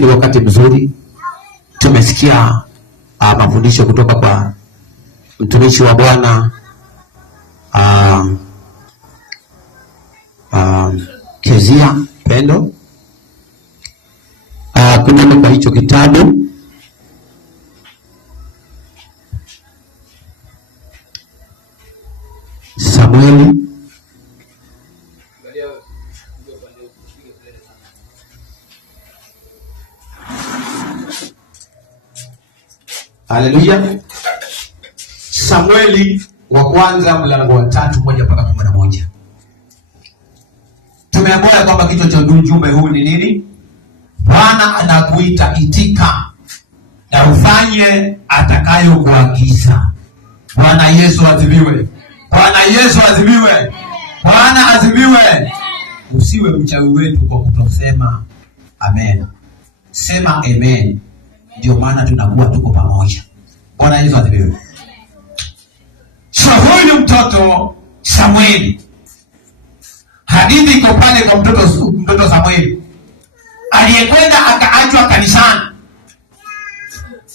Wakati ni wakati mzuri. Tumesikia mafundisho kutoka kwa mtumishi wa Bwana Kezia Pendo. Kutoka kwa hicho kitabu Samueli. Haleluya. Samueli wa kwanza mlango wa 3:1-11. Tumeambiwa kwamba kichwa cha ujumbe huu ni nini? Bwana anakuita, itika na ufanye atakayokuagiza. Bwana Yesu adhibiwe. Bwana Yesu adhibiwe. Bwana adhibiwe. Usiwe mchawi wetu kwa kutosema amen. Sema amen. Ndio maana tunakuwa tuko pamoja. Bwana Yesu adhibiwe. So huyu mtoto Samueli, hadithi iko pale kwa mtoto Samueli aliyekwenda akaachwa kanisani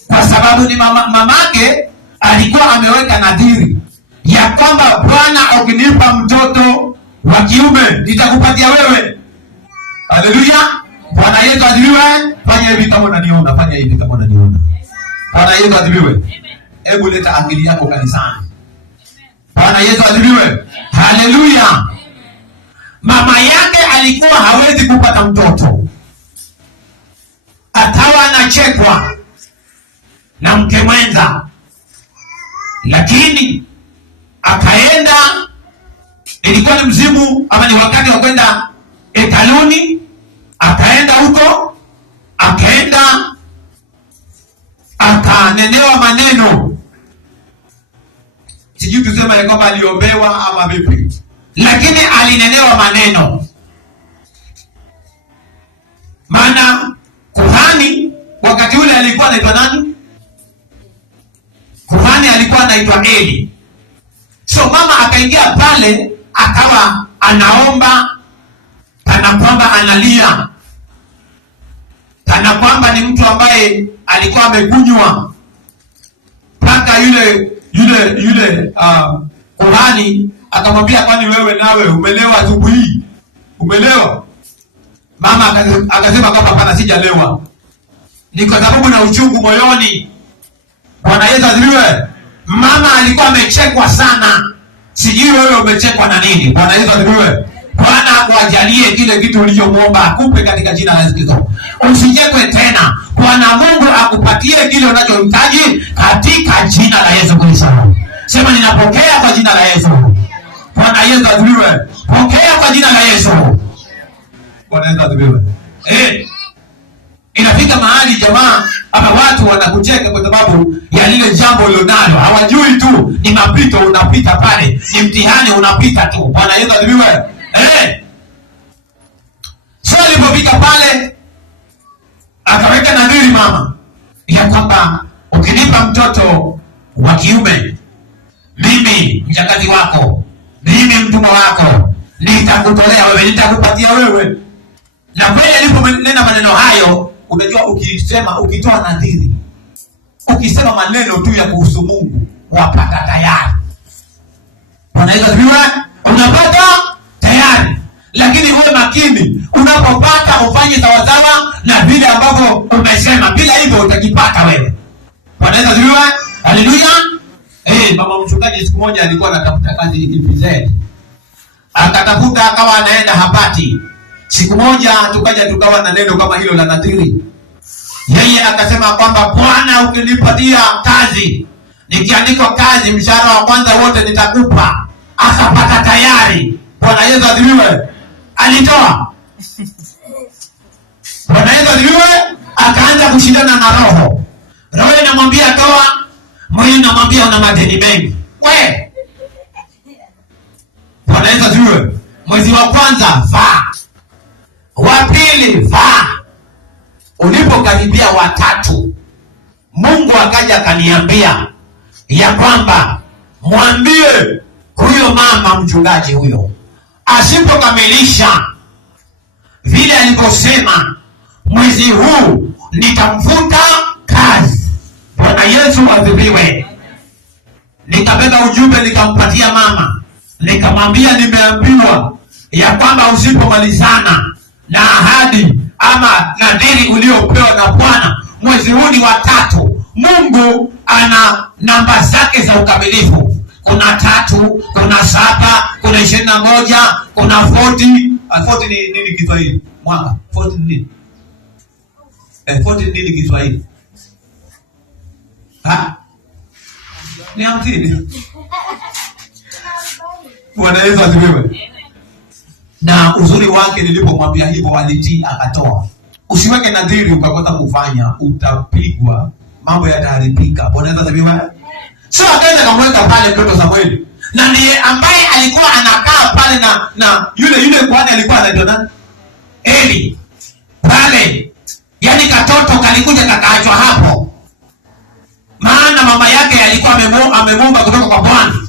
kwa sababu ni mamake alikuwa ameweka nadhiri ya kwamba Bwana, ukinipa mtoto wa kiume nitakupatia wewe. Haleluya. Bwana Yesu adhibiwe. Fanya hivi kama unaniona, fanya hivi kama unaniona. Bwana Yesu adhibiwe. Hebu leta akili yako kanisani. Bwana Yesu adhibiwe. Haleluya. Mama yake alikuwa hawezi kupata mtoto, akawa anachekwa na mke mwenza, lakini akaenda, ilikuwa ni mzimu ama ni wakati wa kwenda hekaluni, akaenda huko, akanenewa maneno. Sijui tusema ya kwamba aliombewa ama vipi, lakini alinenewa maneno. Maana kuhani wakati ule alikuwa anaitwa nani? Kuhani alikuwa anaitwa Eli. So mama akaingia pale, akawa anaomba kana kwamba analia, kana kwamba ni mtu ambaye alikuwa amekunywa. Mpaka yule kuhani akamwambia, kwani wewe nawe umelewa asubuhi? Umelewa? Mama akasema kwamba hapana, sijalewa, ni kwa sababu na uchungu moyoni. Bwana Yesu adhibiwe. Mama alikuwa amechekwa sana. Sijui wewe umechekwa na nini? Bwana Yesu adhibiwe. Bwana akuajalie kile kitu ulichomuomba akupe katika jina la Yesu Kristo. Usijekwe tena. Bwana Mungu akupatie kile unachohitaji katika jina la Yesu Kristo. Sema ninapokea kwa jina la Yesu. Bwana Yesu adhibiwe. Pokea kwa jina la Yesu. Bwana Yesu adhibiwe. Inafika mahali jamaa ama watu wanakucheka kwa sababu ya lile jambo ulilonalo. Hawajui tu ni mapito unapita pale, ni mtihani unapita tu. Bwana Yesu adhibiwe. So alipofika pale akaweka nadhiri mama ya kwamba ukinipa mtoto wa kiume, mimi mjakazi wako, mimi mtumwa wako, nitakutolea wewe, nitakupatia wewe. Na kweli aliponena maneno hayo, unajua ukitoa nadhiri, ukisema maneno tu ya kuhusu Mungu, wapata tayari. Bwana Yesu asifiwe. Unapata tayari. Lakini uwe makini, unapopata ufanye sawasawa na vile ambavyo umesema, bila hivyo utakipata wewe. Bwana Yesu asifiwe. Haleluya. Mama mchungaji siku moja alikuwa anatafuta kazi IPZ. Akatafuta akawa anaenda hapati. Siku moja tukawa na neno kama hilo la nadhiri. Yeye akasema kwamba Bwana, ukinipatia kazi, nikiandikwa kazi, mshahara wa kwanza wote nitakupa. Akapata tayari. Bwana Yesu adhibiwe. Alitoa. Bwana Yesu adhibiwe. Akaanza kushindana na roho. Roho inamwambia toa, moyo inamwambia una madeni mengi. Bwana Yesu adhibiwe. Mwezi wa kwanza faa, wa pili faa. Ulipokaribia watatu, Mungu akaja akaniambia ya kwamba mwambie huyo mama mchungaji huyo asipokamilisha vile alivyosema, mwezi huu nitamfuta kazi. Bwana Yesu adhibiwe. Nikabeba ujumbe nikampatia mama, nikamwambia nimeambiwa ya kwamba usipomalizana na ahadi ama nadhiri uliopewa na Bwana mwezi huu ni wa 3. Mungu ana namba zake za ukamilifu. Kuna 3, kuna 7, kuna 21, kuna 40. 40 ni nini Kiswahili? Mwaka 40 ni nini? 40 ni nini Kiswahili? Ni 50. Bwana Yesu asifiwe. Na uzuri wake nilipomwambia hivyo alitii akatoa. Usiweke nadhiri ukakosa kufanya, utapigwa, mambo yataharibika. Bwana Yesu asifiwe. Sio akaenda kamweka pale mtoto Samueli. Na ndiye ambaye alikuwa anakaa pale na yule kwani alikuwa anaitwa nani? Eli. Pale. Yaani katoto kalikuja kakaachwa hapo. Maana mama yake alikuwa amemwomba kutoka kwa Bwana.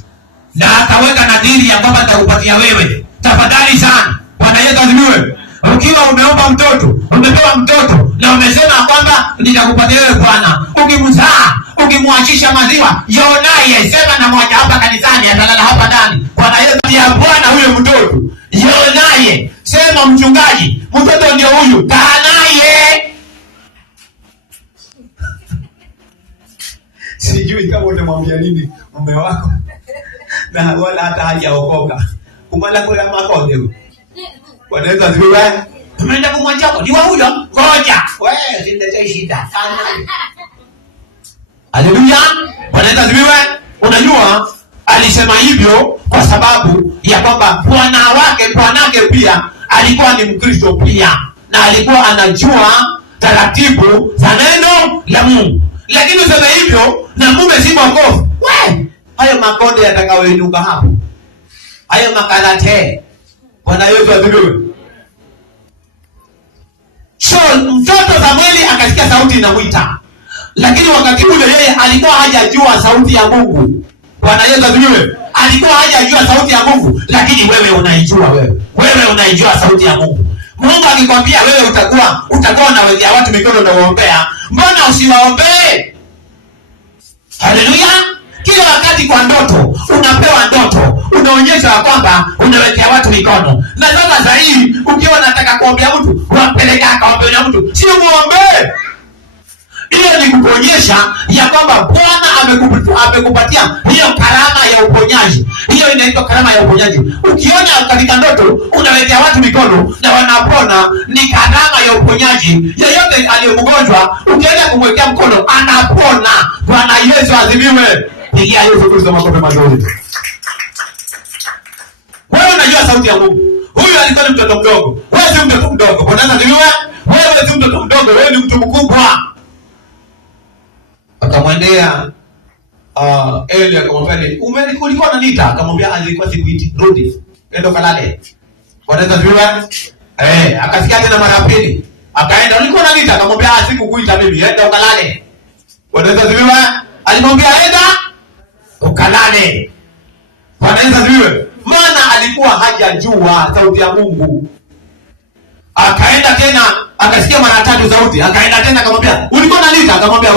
Na akaweka nadhiri ya kwamba nitakupatia wewe. Tafadhali sana. Bwana Yesu asifiwe. Ukiwa umeomba mtoto, umepewa mtoto na umesema kwamba nitakupatia wewe Bwana. Ukimzaa, ukimwachisha maziwa, yonaye sema na mmoja hapa kanisani atalala hapa ndani. Bwana Yesu ya Bwana huyo mtoto. Yonaye sema mchungaji, mtoto ndio huyu. Taanaye. Sijui kama utamwambia nini mume wako. Na wala hata hajaokoka. Kumala kule mako ndio. Bwana Yesu asifiwe. Tumeenda kumwacha kwa diwa huyo. Ngoja. Wewe sindetea shida. Haleluya. Bwana Yesu asifiwe. Unajua alisema hivyo kwa sababu ya kwamba bwanake pia alikuwa ni Mkristo pia na alikuwa anajua taratibu za neno la Mungu. Lakini useme hivyo na mume si mwokovu. Wewe hayo makonde yatakayoinuka hapo. Hayo makarate. Bwana Yesu asifiwe. So mtoto Samueli akasikia sauti inamuita. Lakini wakati ule yeye alikuwa hajajua sauti ya Mungu. Bwana Yesu asifiwe. Alikuwa hajajua sauti ya Mungu, lakini wewe unaijua wewe. Wewe unaijua sauti ya Mungu. Mungu akikwambia wewe utakuwa unawekea watu mikono na kuombea, mbona usiwaombee? Haleluya. Kila wakati kwa ndoto, unapewa ndoto, unaonyesha kwamba unawekea watu mikono. Na sasa zaidi, ukiwa unataka kuombea mtu, wampeleka akaombea mtu, sio muombe. Hiyo ni kuonyesha ya kwamba Bwana amekupatia hiyo karama ya uponyaji. Hiyo inaitwa karama ya uponyaji. Ukiona katika ndoto unawekea watu mikono na wanapona, ni karama ya uponyaji. Yeyote aliyemgonjwa ukienda kumwekea mkono anapona. Bwana Yesu adhibiwe. Pigia Yesu Kristo makofi mazuri. Wewe unajua sauti ya Mungu. Huyu alikuwa ni mtoto mdogo. Wewe si mtoto mdogo. Bwana adhibiwe. Wewe si mtoto mdogo, wewe ni mtu mkubwa. Akamwendea Eli akamwambia, ulikuwa unaniita? Akamwambia alikuwa sikuiti. Rudi. Enda kalale. Bwana adhibiwe. Akasikia tena mara pili. Akaenda, ulikuwa unaniita? Akamwambia sikukuita mimi. Enda ukalale. Bwana adhibiwe. Alimwambia enda ukalale. Bwana Yesu asifiwe. Maana alikuwa hajajua sauti ya Mungu. Akaenda tena, akasikia mara 3 sauti. Akaenda tena akamwambia, ulikuwa unaniita? Akamwambia,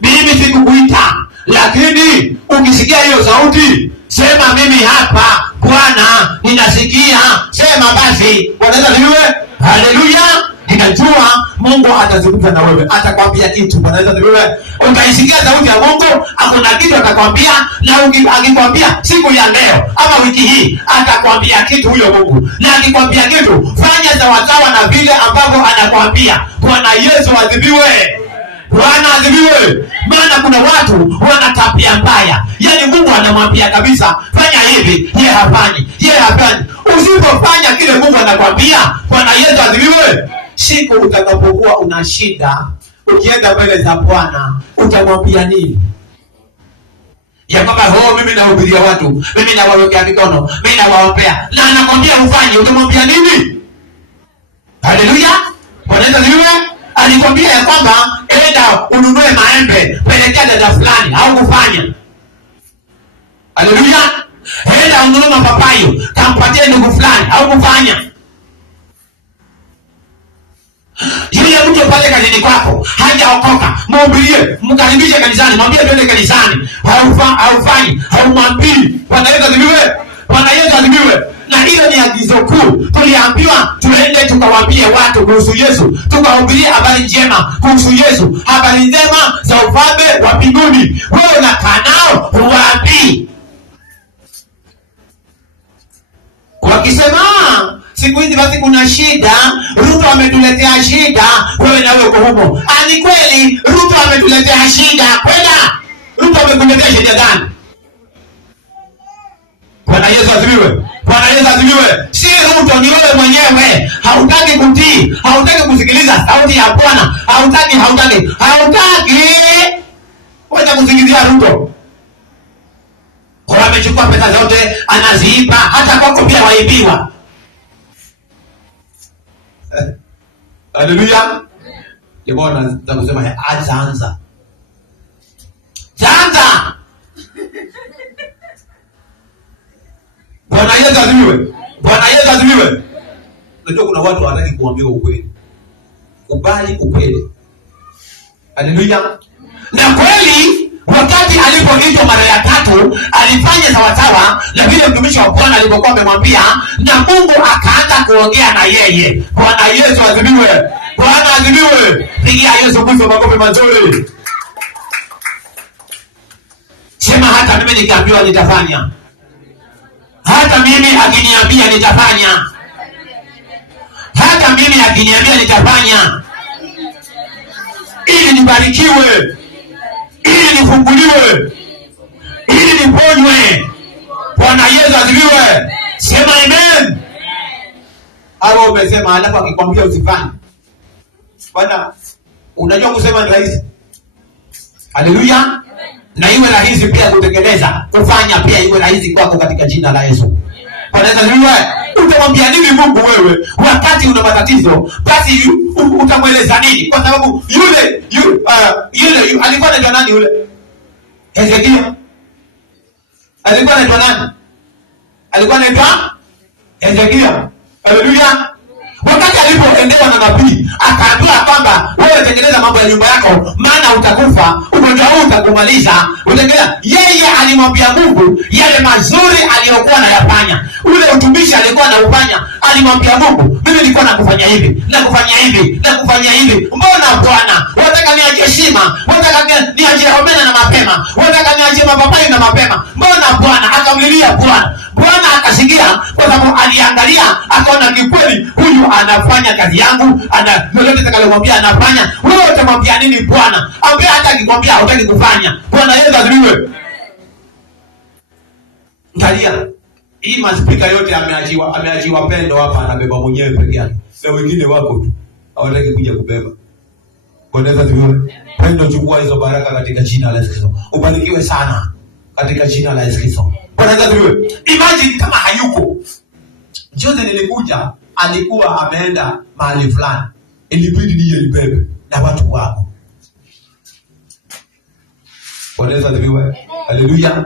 mimi sikukuita. Lakini ukisikia hiyo sauti, sema mimi hapa Bwana, ninasikia. Sema basi. Bwana Yesu asifiwe. Haleluya. Ninajua Mungu atazungumza na wewe, atakwambia kitu. Bwana Yesu asifiwe. Utaisikia sauti ya Mungu, hakuna kitu atakwambia, na akikwambia siku ya leo ama wiki hii atakwambia kitu huyo Mungu. Na akikwambia kitu, fanya sawasawa na vile ambavyo anakwambia. Bwana Yesu adhibiwe. Bwana adhibiwe. Maana kuna watu wana tabia mbaya. Yaani Mungu anamwambia kabisa, fanya hivi, yeye hafanyi. Usipofanya kile Mungu anakwambia, Bwana Yesu adhibiwe. Siku utakapokuwa una shida, ukienda mbele za Bwana, utamwambia nini? Ya kwamba mimi nahubiria watu, mimi nawawekea mikono, mimi nawaombea. Na anakwambia ufanye, utamwambia nini? Haleluya. Bwana Yesu asifiwe. Alikwambia ya kwamba enda ununue maembe, pelekea dada fulani, au kufanya. Haleluya. Enda ununue mapapayo, kampatie ndugu fulani, au kufanya. Yule mtu pale kazini kwako hajaokoka, mhubirie, mkaribishe kanisani, mwambie twende kanisani. Haufanyi, haumwambii. Bwana Yesu asifiwe. Bwana Yesu asifiwe. Na hiyo ni agizo kuu. Tuliambiwa tuende tukawaambie watu kuhusu Yesu, tukahubirie habari njema kuhusu Yesu, habari njema za ufalme wa mbinguni. Wewe unakaa nao huwaambii. Wakisema siku hizi basi kuna shida, Ruto ametuletea shida, wewe na wewe uko humo. Ni kweli Ruto ametuletea shida. Kwenda Ruto amekuletea shida gani? Bwana Yesu asifiwe. Bwana Yesu asifiwe. Si Ruto, ni wewe mwenyewe. Hautaki kutii, hautaki kusikiliza sauti ya Bwana. Hautaki. Wacha kusikilizia Ruto. Kwa amechukua pesa zote anaziiba, hata kwako pia waibiwa. Haleluya. Yebona nitakusema anza. Bwana Yesu asifiwe. Bwana Yesu asifiwe. Unajua kuna watu hawataki kuambia ukweli. Kubali ukweli. Haleluya. Na kweli wakati alipoitwa mara ya 3 alifanya sawasawa na vile mtumishi wa Bwana alipokuwa amemwambia, na Mungu akaanza kuongea na yeye. Bwana Yesu asifiwe. Bwana asifiwe. Pigia Yesu Kristo makofi mazuri. Sema hata mimi nikiambiwa nitafanya. Hata mimi akiniambia nitafanya. Hata mimi akiniambia nitafanya. Ili nibarikiwe, ili nifunguliwe, ili niponywe. Bwana Yesu asifiwe. Sema amen. Hapo umesema alafu akikwambia usifanye. Bwana, unajua kusema ni rahisi. Haleluya. Na iwe rahisi pia kutekeleza, kufanya pia iwe rahisi kwako katika jina la Yesu. Bwana Yesu asifiwe. Utamwambia nini Mungu wewe wakati una matatizo? Basi utamweleza nini? Kwa sababu yule alikuwa anaitwa nani yule? Hezekia. Alikuwa anaitwa nani? Alikuwa anaitwa Hezekia. Haleluya. Wakati alipoendewa na nabii, akaambiwa kwamba wewe tengeneza mambo ya nyumba yako, maana utakufa, ugonjwa huu utakumaliza. Yeye alimwambia Mungu yale mazuri aliyokuwa anayafanya. Ule utumishi alikuwa anaufanya, alimwambia Mungu, mimi nilikuwa nakufanya hivi, nakufanya hivi. Mbona Bwana, wataka niache heshima, wataka niache omena na mapema, wataka niache mapapai na mapema. Mbona Bwana? Akamlilia Bwana. Bwana akasikia, kwa sababu aliangalia akaona kikweli huyu anafanya kazi yangu, ana lolote atakalomwambia anafanya. Wewe utamwambia nini Bwana? Ambia hata akikwambia hutaki kufanya. Bwana Yesu asifiwe. Angalia, hii maspika yote ameachiwa Pendo hapa, anabeba mwenyewe peke yake. Na wengine wako tu hawataki kuja kubeba. Bwana Yesu asifiwe. Pendo, chukua hizo baraka katika jina la Yesu. Ubarikiwe sana katika jina la Yesu. Bwana Yesu asifiwe. Imagine kama hayuko. Jose nilikuja, alikuwa ameenda mahali fulani. Ilibidi nije nibebe na watu wako. Bwana Yesu asifiwe. Haleluya.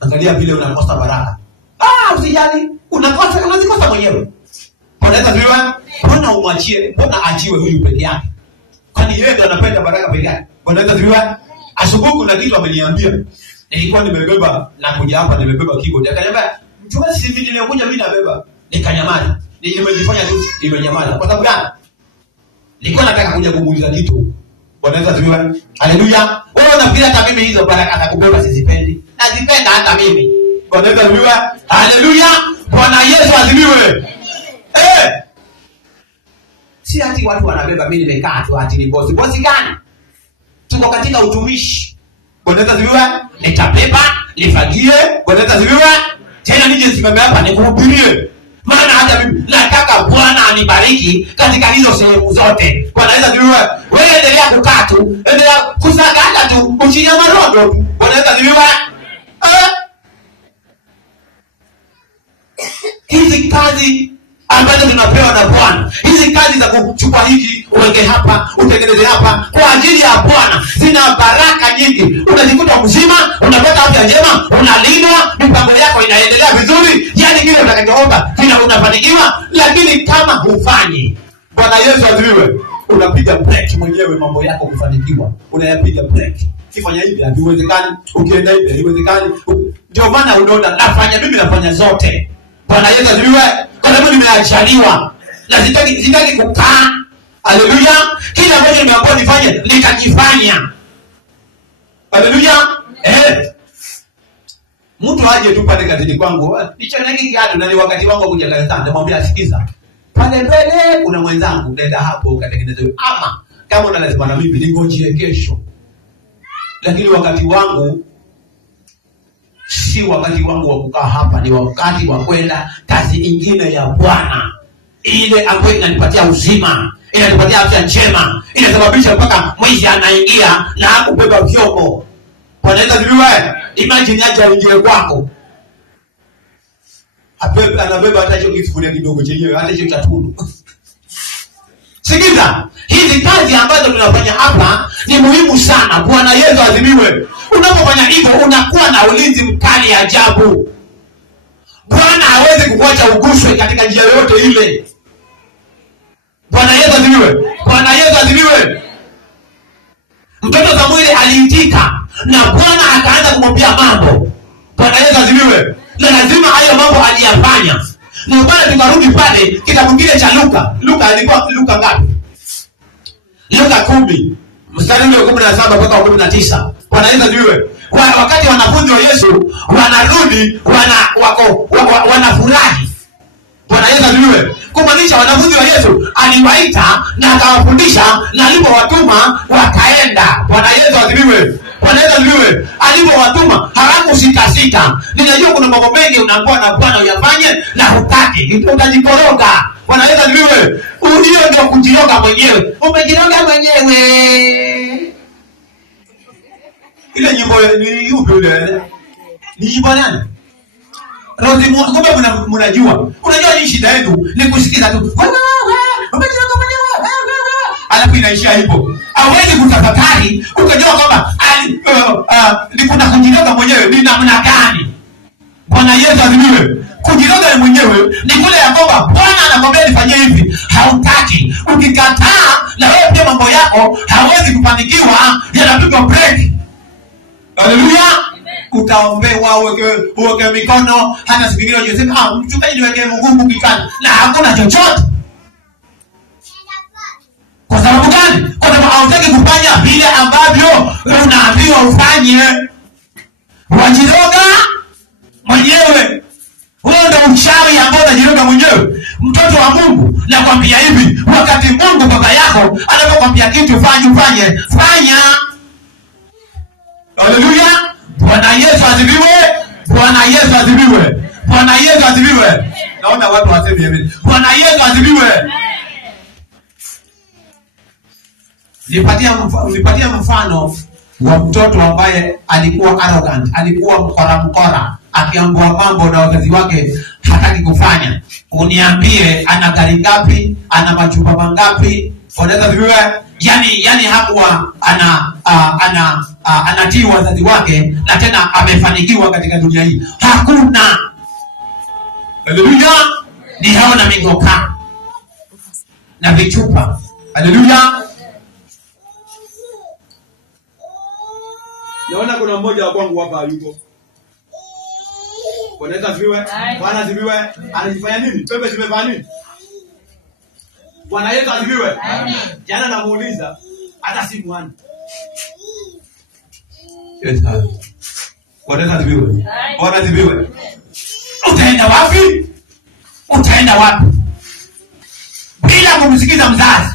Angalia vile unakosa baraka. Usijali, unazikosa mwenyewe. Bwana Yesu asifiwe. Mbona umwachie? Mbona achiwe huyu peke yake? Kwani yeye ndiye anapenda baraka peke yake? Bwana Yesu asifiwe. Asubuhi kuna kitu ameniambia. Nilikuwa nimebeba na kuja hapa, nimebeba keyboard. Akaniambia, "Mchungaji, si mimi nimekuja mimi nabeba." Nikanyamaza. Nimejifanya tu nimenyamaza. Kwa sababu gani? Nilikuwa nataka kuja kumuuliza kitu. Bwana Yesu asifiwe. Haleluya. Wewe unafikiri hata mimi hizo baraka atakubeba sizipendi? Nazipenda hata mimi. Bwana Yesu asifiwe. Haleluya. Bwana Yesu asifiwe. Si ati watu wanabeba, mimi nimekaa tu ati ni bosi. Bosi gani? Tuko katika utumishi. Bwana Yesu asifiwe. Nitabeba, nifagie. Bwana Yesu asifiwe. Tena nije simame hapa nikuhubirie. Maana hata mimi nataka Bwana anibariki katika hizo sehemu zote. Bwana Yesu asifiwe. Wewe endelea kukaa tu, endelea kusakata tu, uchinyama rodo. Bwana Yesu asifiwe. Hizi kazi ambazo tunapewa na Bwana, hizi kazi za kuchukua hiki uweke hapa, utengeneze hapa kwa ajili ya Bwana, zina baraka nyingi. Unajikuta mzima, unapata afya njema, unalindwa, mipango yako inaendelea vizuri, yani kile utakachoomba kila unafanikiwa. Lakini kama hufanyi, Bwana Yesu asifiwe. unapiga break mwenyewe mambo yako kufanikiwa. Unayapiga break. Ukifanya hivi haiwezekani, ukienda hivi haiwezekani. Ndio maana unaona mimi nafanya zote. Bwana Yesu asifiwe. Kwa sababu nimeachaliwa. Na sitaki kukaa. Haleluya. Kila ambacho nimeambiwa nifanye nikakifanya. Haleluya. Mtu aje tu pale kazini kwangu, nichoneki gani na ni wakati wangu kuja kanisani, namwambia sikiza. Pale mbele kuna mwenzangu, nenda hapo ukatengeneze. Ama kama unalazima na mimi ningojee kesho. Lakini wakati wangu si wakati wangu wa kukaa hapa, ni wakati wa kwenda kazi nyingine ya Bwana. Ile ambayo inanipatia uzima, inanipatia afya njema, inasababisha mpaka mwizi anaingia na hakubeba vyombo. Bwana Yesu asifiwe. Imagine aje aingie kwako. Anabeba hata hicho kifunia kidogo chenyewe, hata hicho chatundu. Sikiza, hizi kazi ambazo tunafanya hapa ni muhimu sana. Bwana Yesu asifiwe. Unapofanya hivyo unakuwa na ulinzi mkali ajabu. Bwana hawezi kukuacha uguswe katika njia yoyote ile. Bwana Yesu asifiwe. Bwana Yesu asifiwe. Mtoto Samueli aliitika na Bwana akaanza kumwambia mambo. Bwana Yesu asifiwe. Na lazima hayo mambo aliyafanya. Ndio maana tukarudi pale kitabu kile cha Luka. Alikuwa Luka ngapi? Luka 10. Mstari wa 17 mpaka 19. Bwana Yesu asifiwe. Wakati wanafunzi wa Yesu wanarudi wanafurahi. Bwana Yesu asifiwe. Kumaanisha wanafunzi wa Yesu aliwaita na akawafundisha, na alipowatuma wakaenda. Bwana Yesu asifiwe. Bwana Yesu asifiwe. Alipowatuma hawakusita. Ninajua kuna mambo mengi unaambiwa na Bwana uyafanye na hutaki, utajikoroga. Bwana Yesu asifiwe. Hiyo ndio kujiroga mwenyewe. Umejiroga mwenyewe. Ile nyimbo ni yupi ile? Ni nyimbo nani? Rozi kumbe mnajua. Unajua ni shida yetu ni kusikiza tu. Umejiroga mwenyewe. Alafu inaishia hivyo. Hawezi kutafakari ukajua kwamba ni kuna kujiroga mwenyewe ni namna gani. Bwana Yesu asifiwe. Kujiroga mwenyewe ni kule ya kwamba Bwana anakwambia nifanyie hivi, hautaki. Ukikataa na wewe pia mambo yako hawezi kufanikiwa, yanapigwa break. Haleluya. Utaombewa uweke mikono, hata siku nyingine unasema mchungaji niweke Mungu kichwani, na hakuna chochote. Kwa sababu gani? Kwa sababu hautaki kufanya vile ambavyo unaambiwa ufanye. Wajiroga mwenyewe. Huo ndio uchawi ambao unajiroga mwenyewe. Mtoto wa Mungu nakwambia hivi, wakati Mungu baba yako anapokuambia kitu fanye. Haleluya. Bwana Yesu asifiwe. Bwana Yesu asifiwe. Bwana Yesu asifiwe. Naona watu waseme hivi. Bwana Yesu asifiwe. Nipatia mfano wa mtoto ambaye alikuwa arrogant, alikuwa mkora, akiambiwa mambo na wazazi wake hataki kufanya. Uniambie ana gari ngapi, ana majumba mangapi? Unaweza viwe yani hakuwa anatii wazazi wake, na tena amefanikiwa katika dunia hii. Hakuna. Haleluya. Ni hao na migoka na vichupa. Haleluya. Naona kuna mmoja wa kwangu hapa yuko. Bwana asifiwe. Bwana asifiwe. Anajifanya nini? Pepe zimevaa nini? Bwana Yesu asifiwe. Jana namuuliza hata si mwana. Yes, Bwana asifiwe. Bwana asifiwe. Utaenda wapi? Bila kumsikiza mzazi.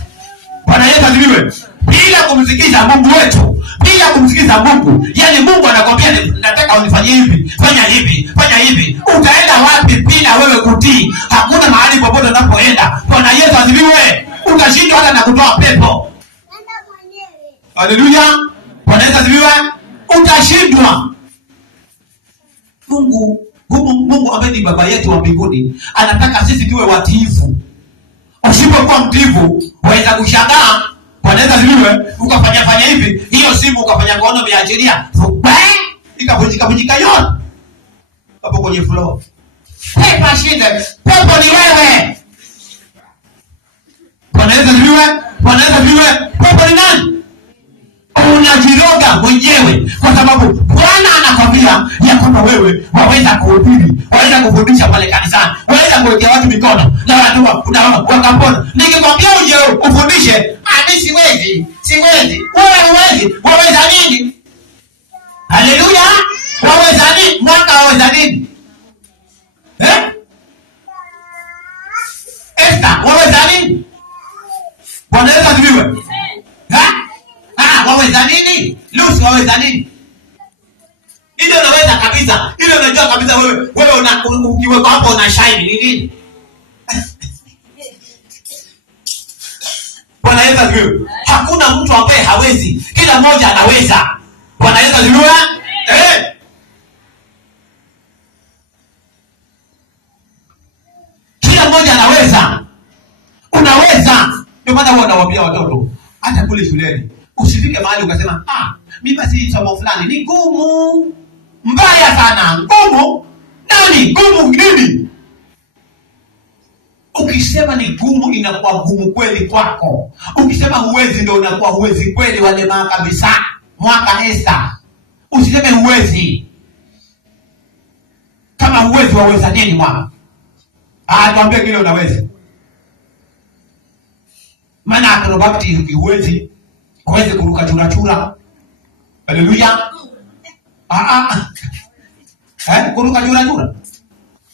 Bwana Yesu asifiwe. Bila kumsikiza Mungu wetu. Bila kumsikiza Mungu. Yaani Mungu anakwambia nataka unifanyie hivi, fanya hivi. Utaenda wapi bila wewe kutii? Hakuna mahali popote unapoenda. Bwana Yesu asifiwe. Utashindwa hata na kutoa pepo. Haleluya. Bwana Yesu asifiwe. Utashindwa. Mungu ambaye ni baba yetu wa mbinguni anataka sisi tuwe watiifu. Usipokuwa mtiifu, waweza kushangaa. Bwana Yesu asifiwe. Ukafanya hivi, hiyo simu ukafanya kono umeachilia. Ikavunjika yote. Hapo kwenye floor. Pepo shida. Pepo ni wewe. Bwana Yesu asifiwe. Bwana Yesu asifiwe. Pepo ni nani? Unajiroga mwenyewe, kwa sababu Bwana anakwambia ya kwamba wewe waweza kuhubiri, waweza kufundisha pale kanisani, waweza kuwekea watu mikono na watu wakapona. Nikikwambia uje ufundishe, mimi siwezi. Wewe huwezi. Waweza nini? Haleluya. Waweza nini? Mwaka waweza nini? Esther, waweza nini? Bwana Yesu asifiwe. Waweza nini? Lucy, waweza nini? Ile unaweza kabisa. Ile unajua kabisa wewe ukiweka hapo una shine ni nini? Bwana Yesu asifiwe. Hakuna mtu ambaye hawezi. Kila mmoja anaweza. Bwana Yesu asifiwe. Kila mmoja anaweza. Unaweza. Ndio maana huwa nawaambia watoto hata kule shuleni, usifike mahali ukasema mimi basi somo fulani ni gumu. Mbaya sana. Gumu? Nani? Gumu nini? Ukisema ni gumu inakuwa gumu kweli kwako. Ukisema huwezi ndio unakuwa huwezi kweli wale kabisa. Mwaka Esther. Usiseme huwezi. Kama huwezi waweza nini mwaka? Tuambie kile unaweza. Maana acrobatic huwezi. Huwezi kuruka chura. Haleluya. Kuruka chura.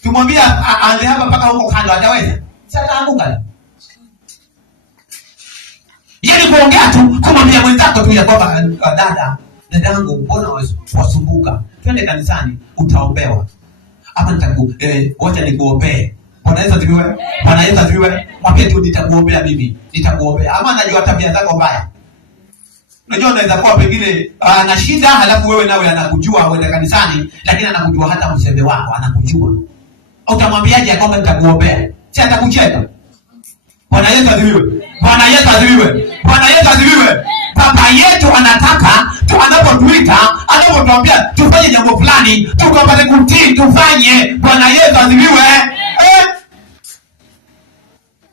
Tumwambia aanze hapa mpaka huko kando ataweza. Sasa anguka. Yeye kuongea tu, kumwambia mwenzako tu ya kwamba dadangu mbona wasumbuka? Twende kanisani utaombewa. Hapa wacha nikuombee. Bwana Yesu asifiwe. Bwana Yesu asifiwe. Mwambie tu nitakuombea mimi. Nitakuombea. Ama najua tabia zako mbaya. Unajua unaweza kuwa pengine ana shida halafu wewe nawe anakujua wewe kanisani, lakini anakujua hata msembe wako anakujua. Utamwambiaje kwamba nitakuombea? Si atakucheka. Bwana Yesu asifiwe. Bwana Yesu asifiwe. Bwana Yesu asifiwe. Baba yetu anataka anapotuita, anapotuambia tufanye jambo fulani, tukapate kutii tufanye. Bwana Yesu asifiwe.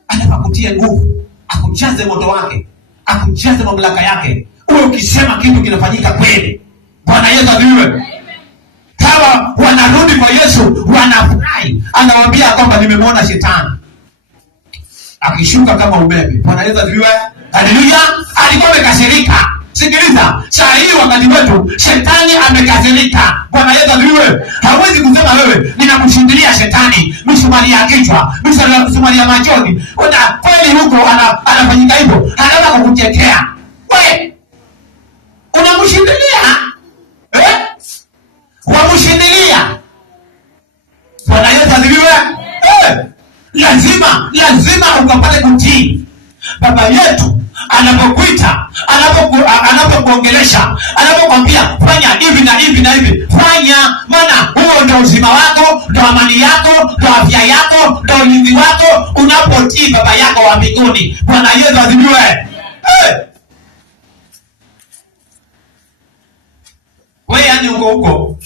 Anapakutia nguvu, akujaze moto wake, akujaze mamlaka yake. Wewe ukisema kitu kinafanyika kweli. Bwana Yesu asifiwe. Hawa wanarudi kwa Yesu, wanafurahi. Anawaambia kwamba nimemwona shetani akishuka kama umeme. Bwana Yesu asifiwe. Haleluya. Alikuwa amekasirika. Sikiliza, saa hii wakati wetu shetani amekasirika. Bwana Yesu asifiwe. Hawezi kusema wewe ninamshindilia shetani misumari ya kichwa, misumari ya machoni. Kweli huko anafanyika hivyo. Anataka kukutetea. Wewe unamshindilia? Wamshindilia. Bwana Yesu asifiwe. Lazima ukapate kutii. Baba yetu anapokuita, anapokuongelesha, anapokuambia fanya hivi na hivi na hivi, fanya. Maana huo ndio uzima wako, ndio amani yako, ndio afya yako, ndio ulinzi wako, unapotii baba yako wa mbinguni. Bwana Yesu asifiwe. Wewe yani uko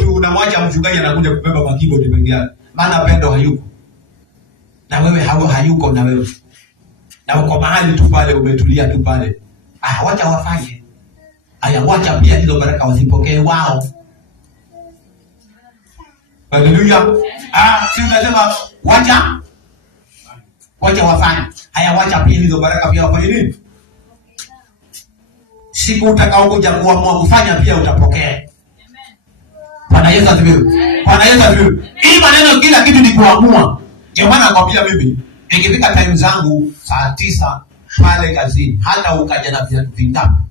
tu unamwacha mchungaji anakuja kubeba makibo ni peke yake. Maana pendo hayuko. Na wewe hayuko na wewe. Na uko mahali tu pale umetulia tu pale. Wacha wafanye. Wacha pia hizo baraka wasipokee wao. Haleluya. Si unasema wacha wafanye. Wacha pia hizo baraka pia wafanye nini? Siku utakaokuja kuamua kufanya pia utapokea. Bwana Yesu asifiwe. Bwana Yesu asifiwe. Hii maneno kila kitu ni kuamua. Ndio maana nakwambia mimi nikifika time zangu saa 9 pale kazini, hata ukaja na viatu vingapi,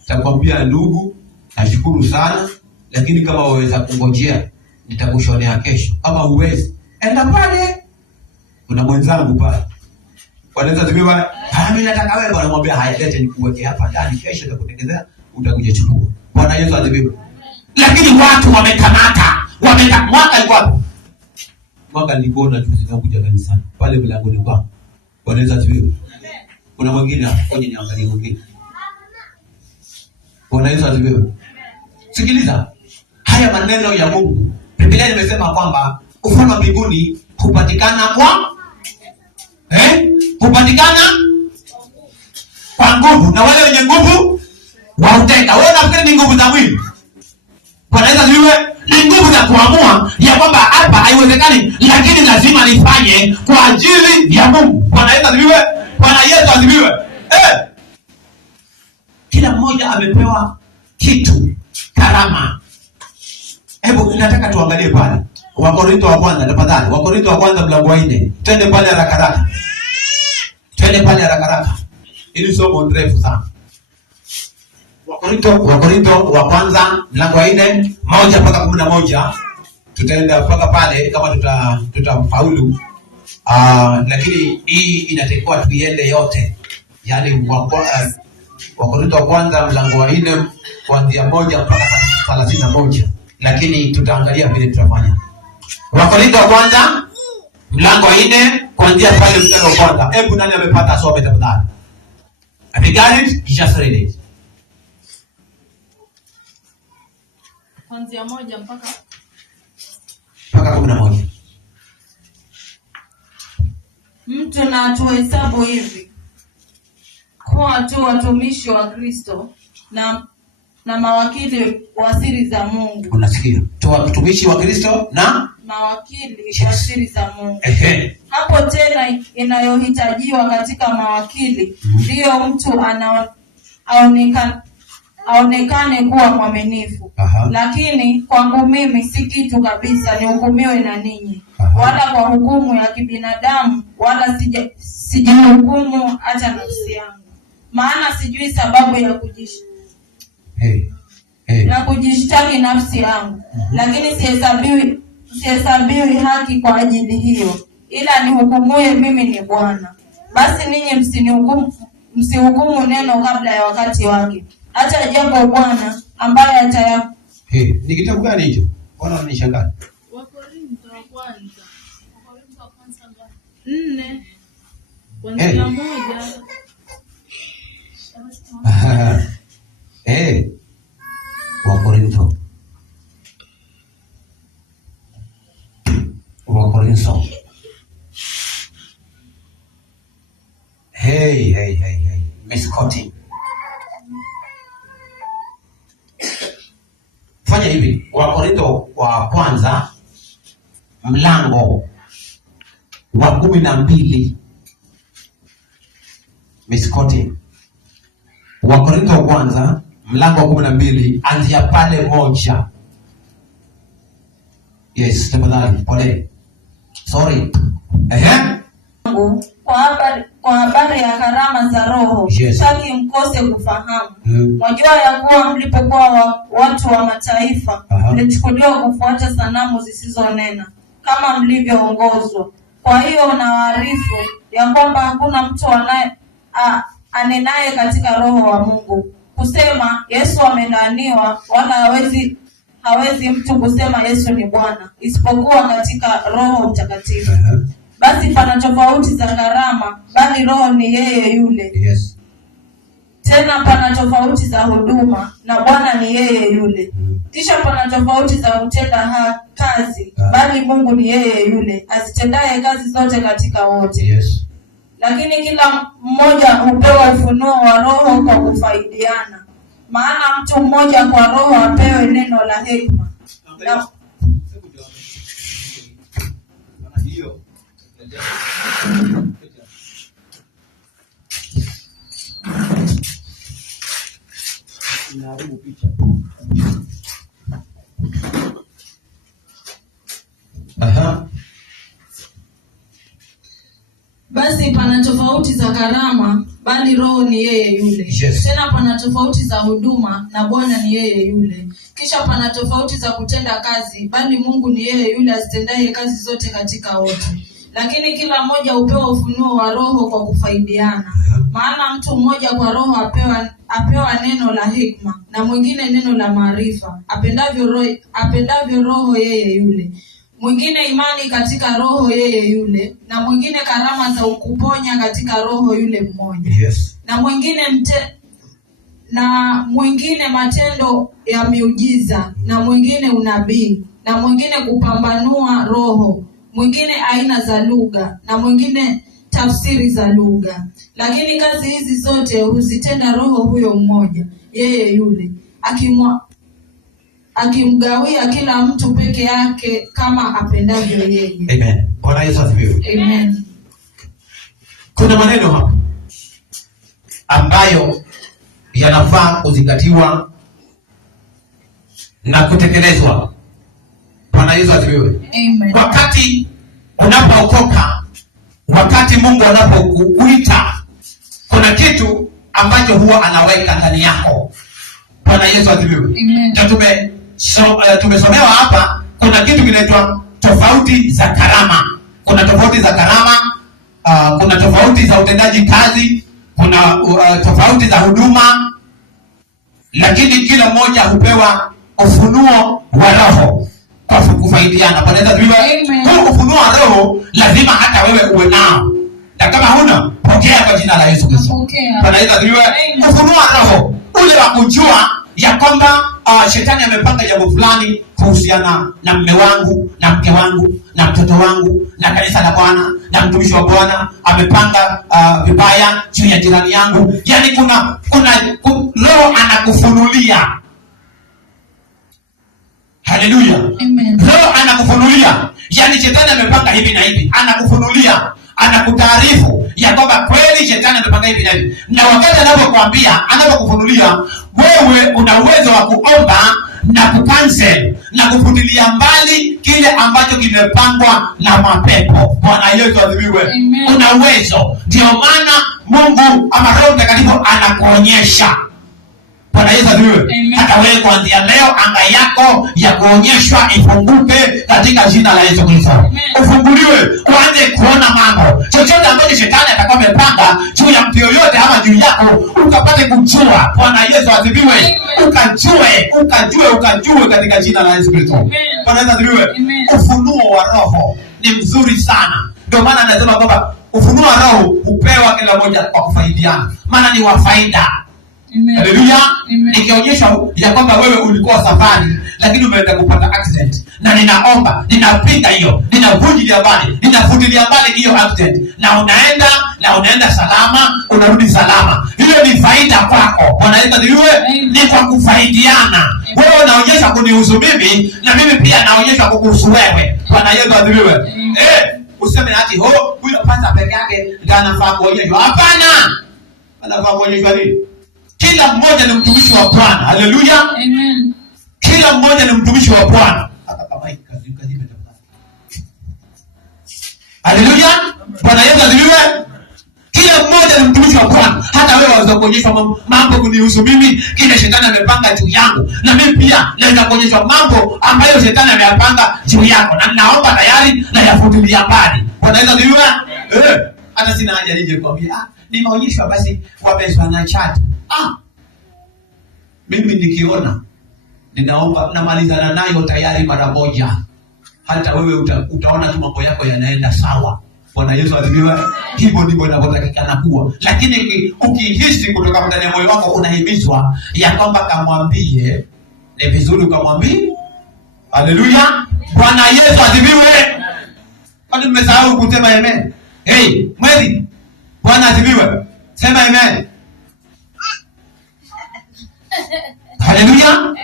nitakwambia ndugu, nashukuru sana, lakini kama waweza kungojea nitakushonea kesho. Kama huwezi, enda pale. Kuna mwenzangu pale. Bwana Yesu asifiwe. Mimi nataka wewe bwana, mwambie haya, lete nikuweke hapa ndani, kesho nitakutengenezea, utakuja chukua. Bwana Yesu asifiwe. Lakini watu wamekamata. Mwaka ilikuwa mwaka nilipoona tu zinakuja kanisani pale mlangoni kwao. Bwana Yesu asifiwe. Kuna mwingine hapo, ngoja niangalie mwingine. Bwana Yesu asifiwe. Sikiliza. Haya maneno ya Mungu. Biblia imesema kwamba ufalme wa mbinguni hupatikana kwa hupatikana kwa nguvu, na wale wenye nguvu wautenda. Wewe unafikiri ni nguvu za mwili? Bwana Yesu asifiwe. Ni nguvu za kuamua ya kwamba hapa haiwezekani, lakini lazima nifanye kwa ajili ya Mungu. Bwana Yesu asifiwe. Bwana Yesu asifiwe. Kila mmoja amepewa kitu, karama. Hebu nataka tuangalie pale Wakorintho wa kwanza, tafadhali. Wakorintho wa kwanza mlango wa 4. Twende pale haraka haraka. Twende pale haraka haraka. Ili somo ndefu sana. Wakorintho wa kwanza mlango wa 4, 1 mpaka 11. Tutaenda mpaka pale kama tutafaulu. Lakini hii inatakiwa tuiende yote. Yaani Wakorintho wa kwanza mlango wa 4 kuanzia 1 mpaka 31. Lakini tutaangalia vile tutafanya. Wakorintho wa kwanza mlango wa 4 kuanzia pale mstari wa kwanza. Hebu nani amepata asome tafadhali? Have you got it? Just read it. Kuanzia 1 mpaka 11. Mtu na atuhesabu hivi kuwa tu watumishi wa Kristo na mawakili wa siri za Mungu. Unasikia? Tu watumishi wa Kristo na mawakili wa siri za Mungu. Hapo tena inayohitajiwa katika mawakili ndio mtu aonekane kuwa mwaminifu. Lakini kwangu mimi si kitu kabisa nihukumiwe na ninyi, wala kwa hukumu ya kibinadamu, wala sijihukumu hata nafsi yangu. Maana sijui sababu ya kujishtaki nafsi yangu, lakini sihesabiwi haki kwa ajili hiyo, ila nihukumuye mimi ni Bwana. Basi ninyi msihukumu neno kabla ya wakati wake, hata jambo Bwana ambaye ataya. Ni kitabu gani hicho? Bwana unanishangaza. Wakorintho wa kwanza 4 kuanzia 1. Wakorintho. Miss Cotty. Fanya hivi. Wakorintho wa kwanza mlango wa 12. Miss Cotty. Wakorintho wa kwanza mlango wa 12 anzia pale 1. Yes, tafadhali. Pole. Sorry. Kwa habari ya karama za Roho, sitaki mkose kufahamu. Wajua ya kuwa mlipokuwa watu wa mataifa, mlichukuliwa kufuata sanamu zisizonena, kama mlivyoongozwa. Kwa hiyo nawaarifu ya kwamba hakuna mtu anenaye katika Roho wa Mungu kusema Yesu amelaaniwa, wala hawezi mtu kusema Yesu ni Bwana, isipokuwa katika Roho Mtakatifu. Basi pana tofauti za karama, bali Roho ni yeye yule. Yes. Tena pana tofauti za huduma, na Bwana ni yeye yule. Kisha pana tofauti za kutenda kazi, bali Mungu ni yeye yule, azitendaye kazi zote katika wote. Yes. Lakini kila mmoja hupewa ufunuo wa Roho kwa kufaidiana. Maana mtu mmoja kwa Roho apewe neno la hekima. Basi pana tofauti za karama, bali Roho ni yeye yule. Yes. Tena pana tofauti za huduma, na Bwana ni yeye yule. Kisha pana tofauti za kutenda kazi, bali Mungu ni yeye yule azitendaye kazi zote katika wote. Lakini kila mmoja hupewa ufunuo wa Roho kwa kufaidiana. Maana mtu mmoja kwa Roho apewa neno la hekima, na mwingine neno la maarifa, apendavyo Roho yeye yule. Mwingine imani katika Roho yeye yule, na mwingine karama za kuponya katika Roho yule mmoja. Yes. Na mwingine matendo ya miujiza, na mwingine unabii, na mwingine kupambanua roho, mwingine aina za lugha, na mwingine tafsiri za lugha. Lakini kazi hizi zote huzitenda Roho huyo mmoja, yeye yule, akimgawia kila mtu peke yake kama apendavyo yeye. Amen. Bwana Yesu asifiwe. Amen. Kuna maneno hapa ambayo yanafaa kuzingatiwa na kutekelezwa. Bwana Yesu asifiwe. Amen. Wakati unapookoka, wakati Mungu anapokuita, kuna kitu ambacho huwa anaweka ndani yako. Bwana Yesu asifiwe. Amen. Tumesomewa hapa, kuna kitu kinaitwa tofauti za karama. Kuna tofauti za karama, kuna tofauti za utendaji kazi, kuna tofauti za huduma, lakini kila mmoja hupewa ufunuo wa Roho kwa kufaidiana. Bwana Yesu asifiwe. Kwa ufunuo wa Roho lazima hata wewe uwe nao, na kama huna, pokea kwa jina la Yesu Kristo. Bwana Yesu asifiwe. Ufunuo wa Roho ule wa kujua ya kwamba shetani amepanga jambo fulani kuhusiana na mume wangu, na mke wangu, na mtoto wangu, na kanisa la Bwana, na mtumishi wa Bwana amepanga vibaya juu ya jirani yangu. Yaani kuna Roho anakufunulia. Haleluya. Amen. Roho anakufunulia. Yaani shetani amepanga hivi na hivi, anakufunulia, anakutaarifu ya kwamba kweli shetani amepanga hivi na hivi. Na wakati anapokuambia, anapokufunulia, wewe una uwezo wa kuomba na kucancel na kufutilia mbali kile ambacho kimepangwa na mapepo. Bwana Yesu asifiwe. Una uwezo. Ndio maana Mungu ama Roho Mtakatifu anakuonyesha. Bwana Yesu asifiwe. Hata wewe kuanzia leo anga yako ya kuonyeshwa ifunguke katika jina la Yesu Kristo. Ufunguliwe, uanze kuona mambo. Chochote ambacho shetani atakuwa amepanga juu ya mtu yoyote ama juu yako, ukapate kujua. Bwana Yesu asifiwe. Ukajue katika jina la Yesu Kristo. Bwana Yesu asifiwe. Ufunuo wa Roho ni mzuri sana. Ndio maana anasema kwamba ufunuo wa Roho hupewa kila mmoja kwa kufaidiana. Maana ni wa faida. Haleluya. Nikionyesha ya kwamba wewe ulikuwa safari lakini umeenda kupata accident, na ninaomba, ninapinga hiyo, ninavunjilia mbali, ninafutilia mbali hiyo accident, na unaenda salama, unarudi salama. Hiyo ni faida kwako. Bwana Yesu asifiwe. Ni kwa kufaidiana. Wewe unaonyesha kunihusu mimi, na mimi pia naonyesha kukuhusu wewe. Bwana Yesu asifiwe. Useme ati huyo pasta peke yake ndiye anafaa kuonyeshwa. Hapana. Anafaa kuonyeshwa nini? Kila mmoja ni mtumishi wa Bwana. Haleluya. Amen. Kila mmoja ni mtumishi wa Bwana. Haleluya. Bwana Yesu asifiwe. Kila mmoja ni mtumishi wa Bwana. Hata wewe waweza kuonyeshwa mambo kunihusu mimi, kile shetani amepanga juu yangu, na mimi pia naweza kuonyeshwa mambo ambayo shetani ameyapanga juu yako, na naomba tayari na yafutilia mbali. Bwana Yesu asifiwe. Hata sina haja nije kuambia nimeonyeshwa basi wameswa na chat. Mimi nikiona ninaomba namalizana nayo tayari mara moja. Hata wewe utaona tu mambo yako yanaenda sawa. Bwana Yesu asifiwe. Hivyo ndivyo inavyotakikana kuwa. Lakini ukihisi kutoka ndani ya moyo wako unahimizwa ya kwamba kamwambie, ni vizuri ukamwambie. Haleluya. Bwana Yesu asifiwe. Kwani nimesahau kusema amen? Mwezi. Bwana asifiwe. Sema amen. Haleluya.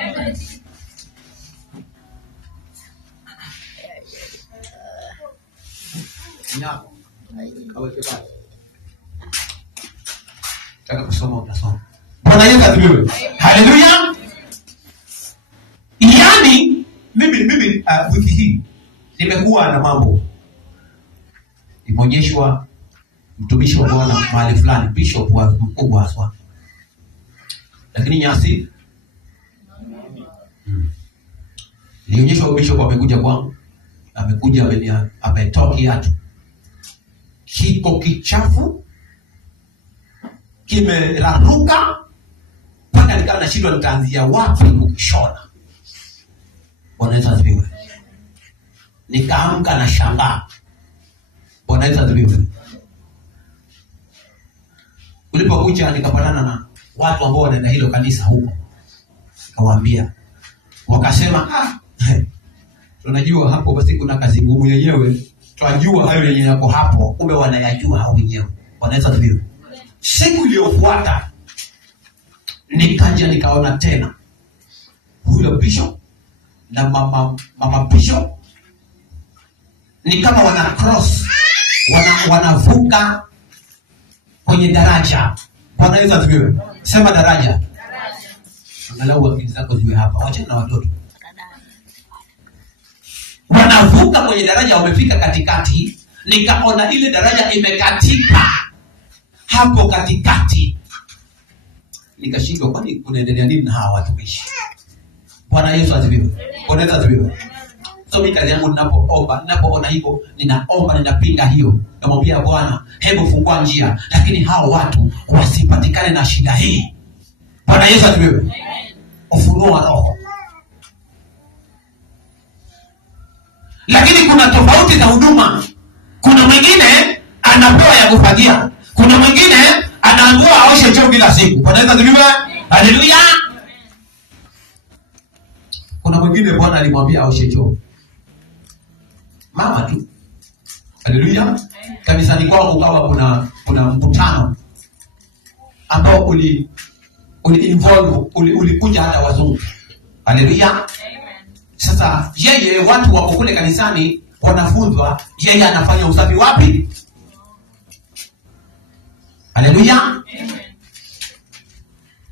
Taka kusoma utasoma. Bwana Yesu asifiwe. Haleluya. Yaani mimi wiki hii nimekuwa na mambo. Nimeonyeshwa mtumishi wa Bwana mahali fulani, bishop wa mkubwa haswa. Lakini nyasi nionyeshwa bishop amekuja kwangu. Amekuja ametoa kiatu. Kiko kichafu, kimeraruka, mpaka nikawa nashindwa nitaanzia wapi kukishona. Bwana Yesu asifiwe. Nikaamka na shangaa. Bwana Yesu asifiwe. Ulipokuja nikapatana na watu ambao wanaenda hilo kanisa huko. Kawaambia. Wakasema tunajua hapo basi kuna kazi ngumu yenyewe Twajua hayo yenye yako hapo, kumbe wanayajua hao wenyewe. Wanaweza vile. Siku iliyofuata nikaja nikaona tena huyo bishop na mama bishop ni kama wana cross, wanavuka kwenye daraja. Wanaweza vile. Sema daraja. Angalau akili zako ziwe hapa. Wacha na watoto. Wanavuka kwenye daraja, wamefika katikati, nikaona ile daraja imekatika hapo katikati. Nikashindwa, kwani kunaendelea nini na hawa watumishi? Bwana Yesu asifiwe. Bwana Yesu asifiwe. So mimi kazi yangu ninapoona hivyo, ninaomba, ninapinga hiyo. Namwambia Bwana, hebu fungua njia, lakini hao watu wasipatikane na shida hii. Bwana Yesu asifiwe. Ufunuo wa roho. Lakini kuna tofauti za huduma. Kuna mwingine anapewa ya kufagia. Kuna mwingine anaambiwa aoshe choo kila siku. Bwana Yesu asifiwe. Haleluya. Kuna mwingine Bwana alimwambia aoshe choo. Mama tu. Haleluya. Kanisani kwao ukawa kuna mkutano ambao ulikuja hata wazungu. Haleluya. Sasa yeye, watu wako kule kanisani wanafunzwa, yeye anafanya usafi wapi? Haleluya.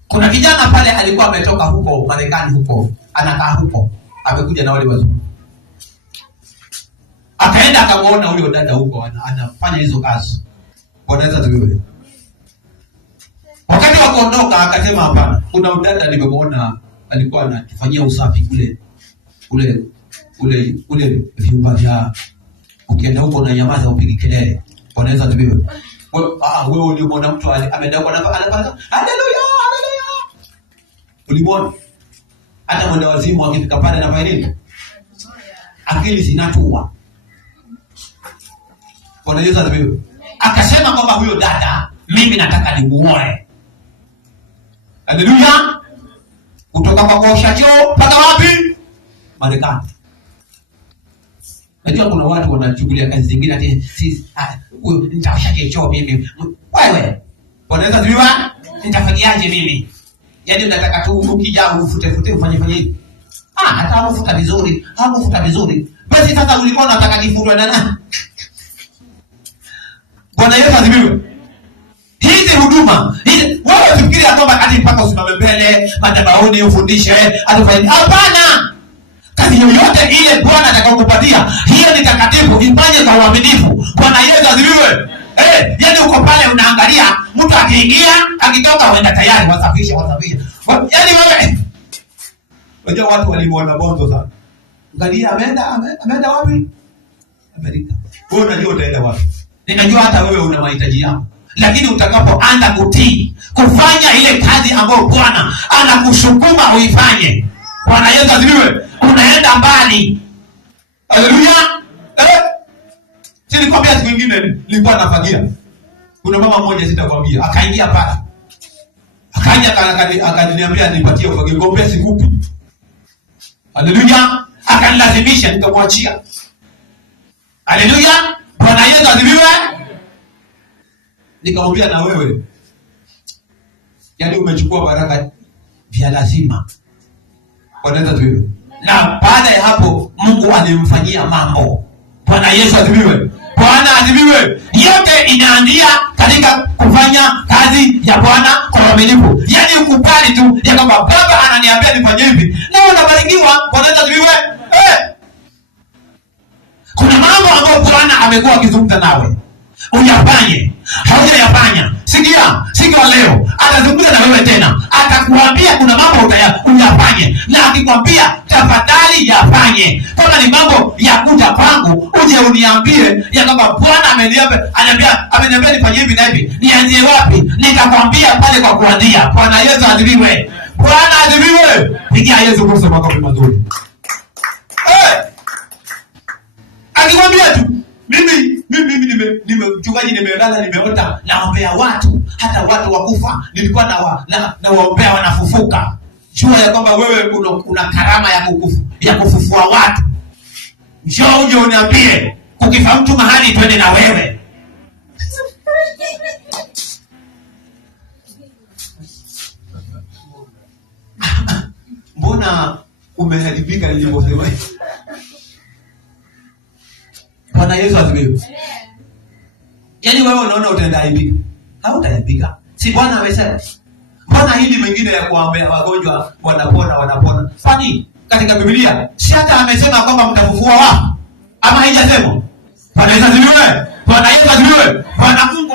Kuna kijana pale alikuwa ametoka huko Marekani, huko anakaa huko, amekuja na wale wazungu. Akaenda akamuona huyo dada huko anafanya hizo kazi. Wanaweza tuwe. Wakati wa kuondoka akasema hapana, kuna dada nimemuona alikuwa anafanyia usafi kule vyumba vya, ukienda huko na nyamaza upigi kelele. Wanaweza tuwe. Wewe ulimuona mtu ameenda kwa anafanya haleluya haleluya. Ulimuona hata mwenda wazimu akifika pale anafanya nini? Akili zinatua. Wanaweza tuwe. Akasema kwamba huyo dada mimi nataka nimuoe. Haleluya. Kutoka kwa kuosha choo mpaka wapi? Marekani. Najua kuna watu wanachukulia kazi zingine ati nitaosha choo mimi. Wewe wanaweza tuliwa nitafanyaje mimi? Yaani nataka tu ukija ufute ufanye hivi. Hata ufuta vizuri, hakufuta vizuri. Basi sasa ulikuwa unataka kifutwe na nani? Bwana Yesu asifiwe. Hizi huduma, wewe usifikiri kwamba kati mpaka usimame mbele, madhabahuni ufundishe, atafanya. Hapana. Kazi yoyote ile Bwana atakayokupatia, hiyo ni takatifu, ifanye kwa uaminifu. Bwana Yesu asifiwe. Yaani uko pale unaangalia mtu akiingia, akitoka uenda tayari wasafisha. Yaani wewe, unajua watu walimuona bonzo sana. Angalia ameenda wapi? Amerika. Wewe unajua utaenda wapi? Ninajua hata wewe una mahitaji yako. Lakini utakapoanza kutii, kufanya ile kazi ambayo Bwana anakusukuma uifanye, Bwana Yesu asifiwe, unaenda mbali. Haleluya. Sinikwambia siku nyingine nilikuwa nafagia. Kuna mama mmoja sitakwambia, akaingia pale. Akaja akaniambia nipatie ufagio, ngombe sikupi. Haleluya. Akanilazimisha nikamwachia. Haleluya. Bwana Yesu asifiwe. Nikamwambia na wewe, yaani umechukua baraka vya lazima. Bwana asifiwe. Na baada ya hapo Mungu alimfanyia mambo. Bwana Yesu asifiwe. Bwana asifiwe. Yote inaandia katika kufanya kazi ya Bwana kwa uaminifu. Yaani ukubali tu ya kwamba Baba ananiambia nifanye hivi, na unabarikiwa. Bwana asifiwe. Kuna mambo ambayo Bwana amekuwa akizungumza nawe, uyafanye. Haujayafanya, sikia leo atazungumza na wewe tena, atakuambia kuna mambo uyafanye, na akikwambia tafadhali yafanye. Kama ni mambo ya kuja kwangu, uje uniambie ya kwamba Bwana ameniambia nifanye hivi na hivi, nianzie wapi? Nikakwambia pale kwa kuanzia. Bwana Yesu asifiwe. Bwana asifiwe. Pigia Yesu Kristo makofi mazuri. Akikwambia tu mimi mchungaji nimelala nimeota naombea watu, hata watu wakufa nilikuwa na waombea wanafufuka. Jua ya kwamba wewe una karama ya kufufua watu. Njoo uje uniambie Kukifa mtu mahali twende na wewe. Mbona umeharibika niliposema? Bwana Yesu asifiwe. Yaani wewe unaona utaendaaibika? Hautaibika. Si Bwana amesema? Mbona hili mengine ya kuambia wagonjwa wanapona? Kwani katika Biblia si hata amesema kwamba mtafufua wafu? Ama haijasema? Bwana Yesu asifiwe. Bwana Yesu asifiwe. Bwana Mungu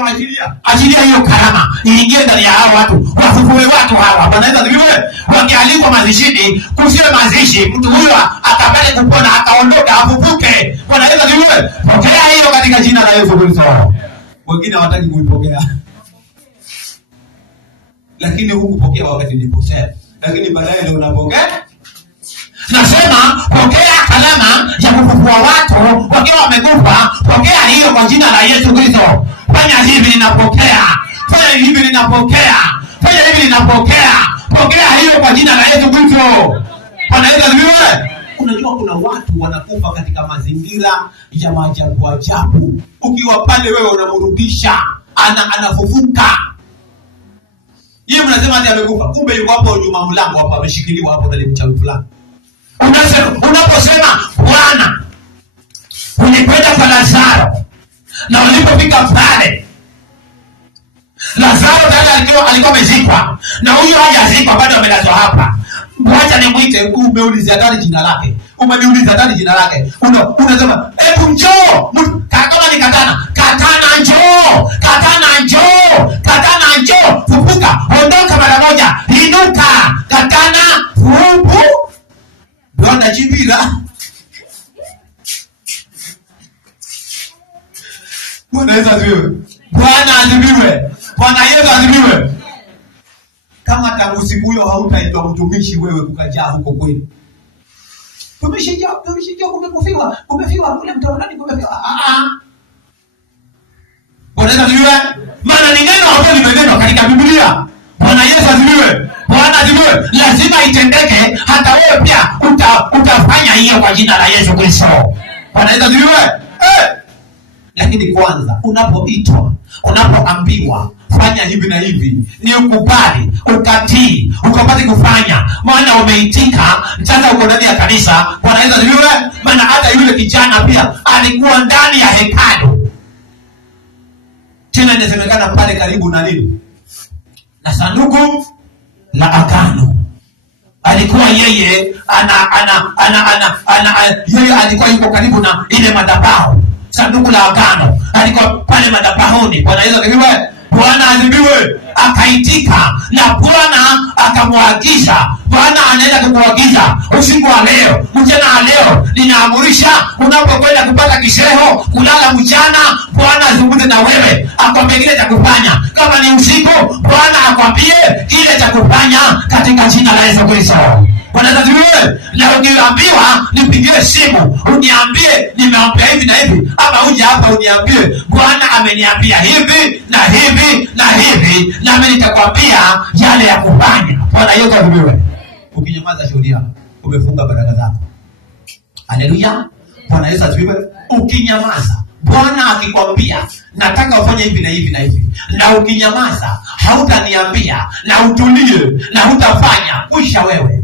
achilia hiyo karama iingie ndani ya hao watu, wafufue watu hawa. Bwana Yesu asifiwe. Wangealikwa mazishini, kusiwe mazishi, mtu huyo akapate kupona, akaondoka, afufuke. Bwana Yesu asifiwe. Pokea hiyo katika jina la Yesu Kristo. Wengine hawataki kuipokea. Lakini hukupokea wakati niliposema. Lakini baadaye ndio unapokea. Nasema pokea kalama ya kufufua watu wakiwa wamekufa. Pokea hiyo kwa jina la Yesu Kristo. Fanya hivi ninapokea. Fanya hivi ninapokea. Fanya hivi ninapokea. Pokea hiyo kwa jina la Yesu Kristo. Bwana Yesu asifiwe. Unajua kuna watu wanakufa katika mazingira ya maajabu ajabu. Ukiwa pale wewe unamrudisha, anafufuka. Yeye mnasema ati amekufa. Kumbe yuko hapo nyuma mlango hapo ameshikiliwa hapo na mchawi fulani. Unaposema Bwana, ulikwenda kwa Lazaro na ulipofika pale Lazaro tayari alikuwa amezikwa na huyo hajazikwa bado amelazwa hapa. Wacha nimuite, umeuliza hatari jina lake. Umeniuliza hatari jina lake. Unasema hebu njoo. Kama ni katana njoo. Katana njoo. Fufuka, ondoka mara moja. Inuka. Katana fupu. Bwana jibila. Bwana Yesu asifiwe. Bwana asifiwe. Bwana Yesu asifiwe. Kama tangu siku hiyo hautaitwa mtumishi wewe ukajaa huko kwenu. Tumeshijaa kumefiwa kule mtaonani kumefiwa. Bwana Yesu asifiwe. Maana ni neno ambalo limenenwa katika Biblia. Bwana Yesu asifiwe. Bwana asifiwe. Lazima itendeke, hata wewe pia utafanya hiyo kwa jina la Yesu Kristo. Bwana Yesu asifiwe. Lakini kwanza unapoitwa, unapoambiwa fanya hivi na hivi, ni ukubali, ukatii, ukapate kufanya. Maana umeitika, sasa uko ndani ya kanisa. Bwana Yesu asifiwe. Maana hata yule kijana pia alikuwa ndani ya hekalu. Tena inasemekana pale karibu na nini? Na sanduku la agano. Alikuwa yeye yeye alikuwa yuko karibu na ile madhabahu. Sanduku la agano alikuwa pale madhabahuni. Bwana Yesu asifiwe. Bwana asifiwe. Akaitika na Bwana akamwagiza. Bwana anaenda kumwagiza usiku wa leo, mchana wa leo, ninaamurisha unapokwenda kupata kisheho, kulala mchana, Bwana azungumze na wewe, akwambie kile cha kufanya. Kama ni usiku, Bwana akwambie kile cha kufanya katika jina la Yesu Kristo. Bwana asifiwe. Na ukiambiwa nipigie simu, uniambie nimeambia hivi na hivi, ama uje hapa uniambie Bwana ameniambia hivi na hivi na hivi, na mimi nitakwambia yale ya kufanya. Bwana Yesu asifiwe. Ukinyamaza shauri yako, umefunga baraka zako. Haleluya. Bwana Yesu asifiwe. Ukinyamaza, Bwana akikwambia nataka ufanye hivi na hivi na hivi, na ukinyamaza hautaniambia na utulie na hutafanya, kuisha wewe.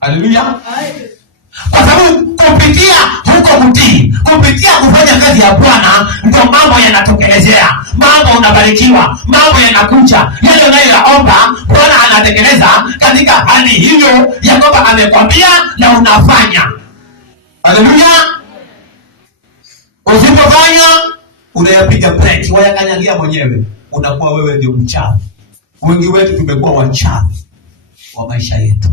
Haleluya. Kwa sababu kupitia huko kutii, kupitia kufanya kazi ya Bwana, ndio mambo yanatokelezea. Mambo unabarikiwa, mambo yanakuja. Yale unayoomba Bwana anatekeleza katika hali hiyo ya kwamba amekwambia na unafanya. Haleluya. Usipofanya unayapiga break, wayakanyagia mwenyewe. Unakuwa wewe ndio mchawi. Wengi wetu tumekuwa wachawi wa maisha yetu.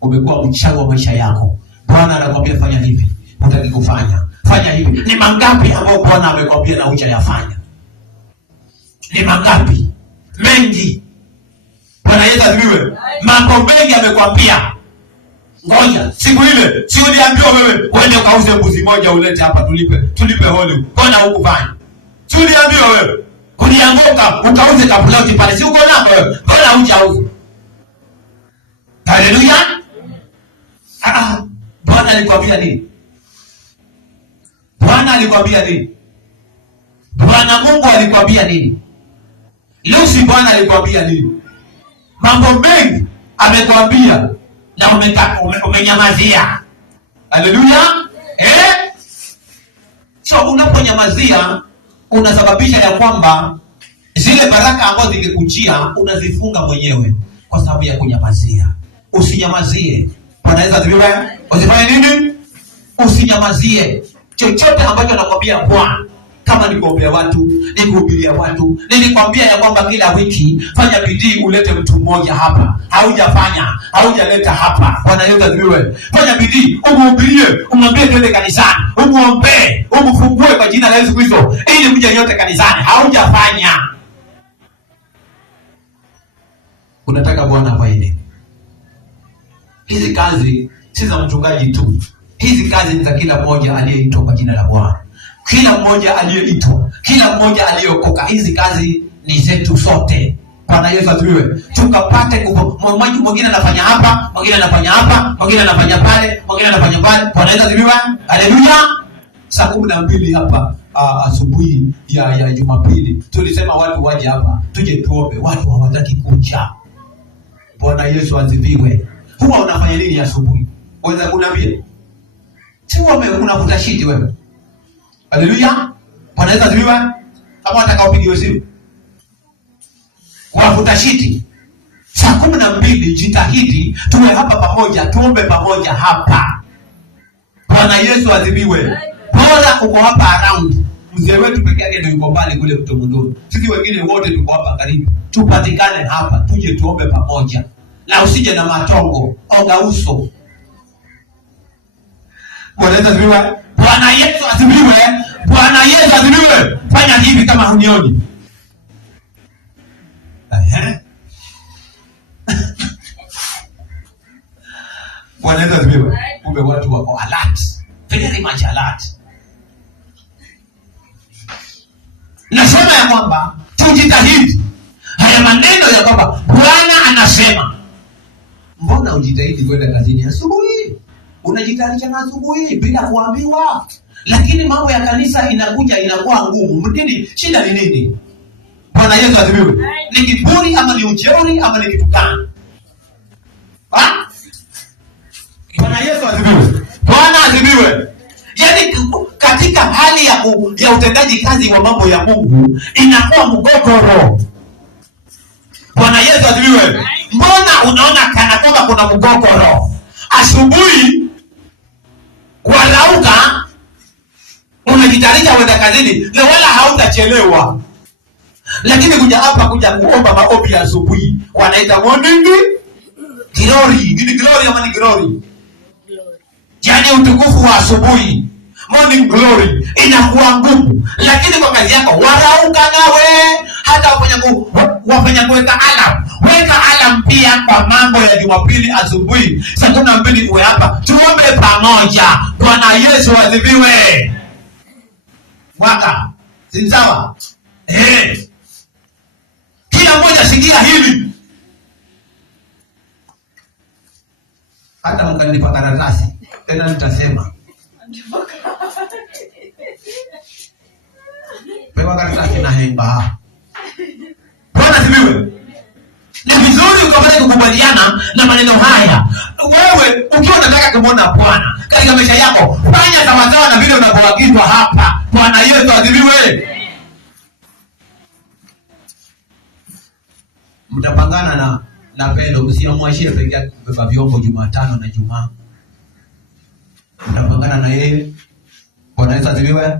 Umekuwa mchawi wa maisha yako. Bwana anakuambia fanya hivi, hutaki kufanya. Fanya hivi. Ni mangapi ambao Bwana amekwambia na hujayafanya? Ni mangapi? Mengi. Bwana Yesu asifiwe. Mambo mengi amekwambia. Ngoja, siku ile, si uliambiwa wewe uende ukauze mbuzi moja ulete hapa tulipe holi. Mbona hukufanya? Si uliambiwa wewe? Ulianguka ukauze kaploti pale. Si uko nako wewe? Mbona hujauza? Haleluya. Bwana alikwambia nini? Bwana alikwambia nini? Bwana Mungu alikwambia nini? Lucy, Bwana alikwambia nini? Mambo mengi amekwambia na umenyamazia. Haleluya. So unaponyamazia unasababisha ya kwamba zile baraka ambazo zingekujia unazifunga mwenyewe kwa sababu ya kunyamazia. Usinyamazie. Bwana Yesu asifiwe. Usifanye nini? Usinyamazie. Chochote ambacho nakwambia Bwana, kama ni kuombea watu, ni kuhubiria watu, nilikwambia ya kwamba kila wiki fanya bidii ulete mtu mmoja hapa. Haujaleta hapa. Bwana Yesu asifiwe. Fanya bidii, umhubirie, umwambie twende kanisani, umuombe, umfungue kwa jina la Yesu Kristo ili mje nyote kanisani. Haujafanya. Unataka Bwana afanye nini? Hizi kazi si za mchungaji tu. Hizi kazi ni za kila mmoja aliyeitwa kwa jina la Bwana. Kila mmoja aliyeitwa, kila mmoja aliyeokoka. Hizi kazi ni zetu sote. Bwana Yesu asifiwe. Tukapate mwingine anafanya hapa, mwingine anafanya hapa, mwingine anafanya pale, mwingine anafanya pale. Bwana Yesu asifiwe. Haleluya. Saa 12 hapa asubuhi ya Jumapili tulisema watu waje hapa tuje tuombe. Watu hawataki kuja. Bwana Yesu asifiwe. Huwa unafanya nini asubuhi? Unaweza kuniambia? Si wewe unakuta shiti wewe. Haleluya. Bwana Yesu asifiwe. Kama unataka upigiwe simu kuwafuta shiti saa 12, jitahidi tuwe hapa pamoja, tuombe pamoja hapa. Bwana Yesu asifiwe. Bora uko hapa around. Mzee wetu peke yake ndio yuko mbali kule Mtomondoni. Sisi wengine wote tuko hapa karibu. Tupatikane hapa, tuje tuombe pamoja. Na usije na matongo, oga uso. Bwana Yesu asifiwe. Bwana Yesu asifiwe. Bwana Yesu asifiwe. Fanya hivi kama hunioni. Bwana Yesu asifiwe. Kumbe watu wako alert. Very much alert. Nasema ya kwamba tujitahidi. Haya maneno ya kwamba Bwana anasema. Mbona ujitahidi kwenda kazini asubuhi? Unajitayarisha na asubuhi bila kuambiwa. Lakini mambo ya kanisa inakuja inakuwa ngumu. Mtini shida ni nini? Bwana Yesu asifiwe. Ni kiburi ama ni ujeuri ama ni kitu gani? Bwana Yesu asifiwe. Bwana asifiwe. Yaani katika hali ya utendaji kazi wa mambo ya Mungu inakuwa mgogoro. Bwana Yesu asifiwe. Mbona unaona kana kwamba kuna mgogoro? Asubuhi warauka unajitayarisha kwenda kazini na wala hautachelewa. Lakini kuja hapa kuja kuomba maombi ya asubuhi wanaita morning glory. Ni glory ama ni glory? Yaani utukufu wa asubuhi. Morning glory inakuwa ngumu. Lakini kwa kazi yako warauka nawe hata wafanya kuweka alarm. Weka alarm pia kwa mambo ya Jumapili asubuhi. Saa 12 uwe hapa. Tuombe pamoja. Bwana Yesu asifiwe. Mwaka. Si sawa? Kila mmoja sikia hili. Hata mkanipa karatasi. Tena nitasema. Pewa karatasi na hemba. Bwana asifiwe. Ni vizuri ukapata kukubaliana na maneno haya. Wewe ukiwa unataka kumwona Bwana katika maisha yako, fanya sawasawa na vile unavyoagizwa hapa. Bwana Yesu asifiwe. Mtapangana na Pendo, msiomwashie peke yake kubeba vyombo Jumatano na Jumaa. Mtapangana na yeye. Bwana Yesu asifiwe.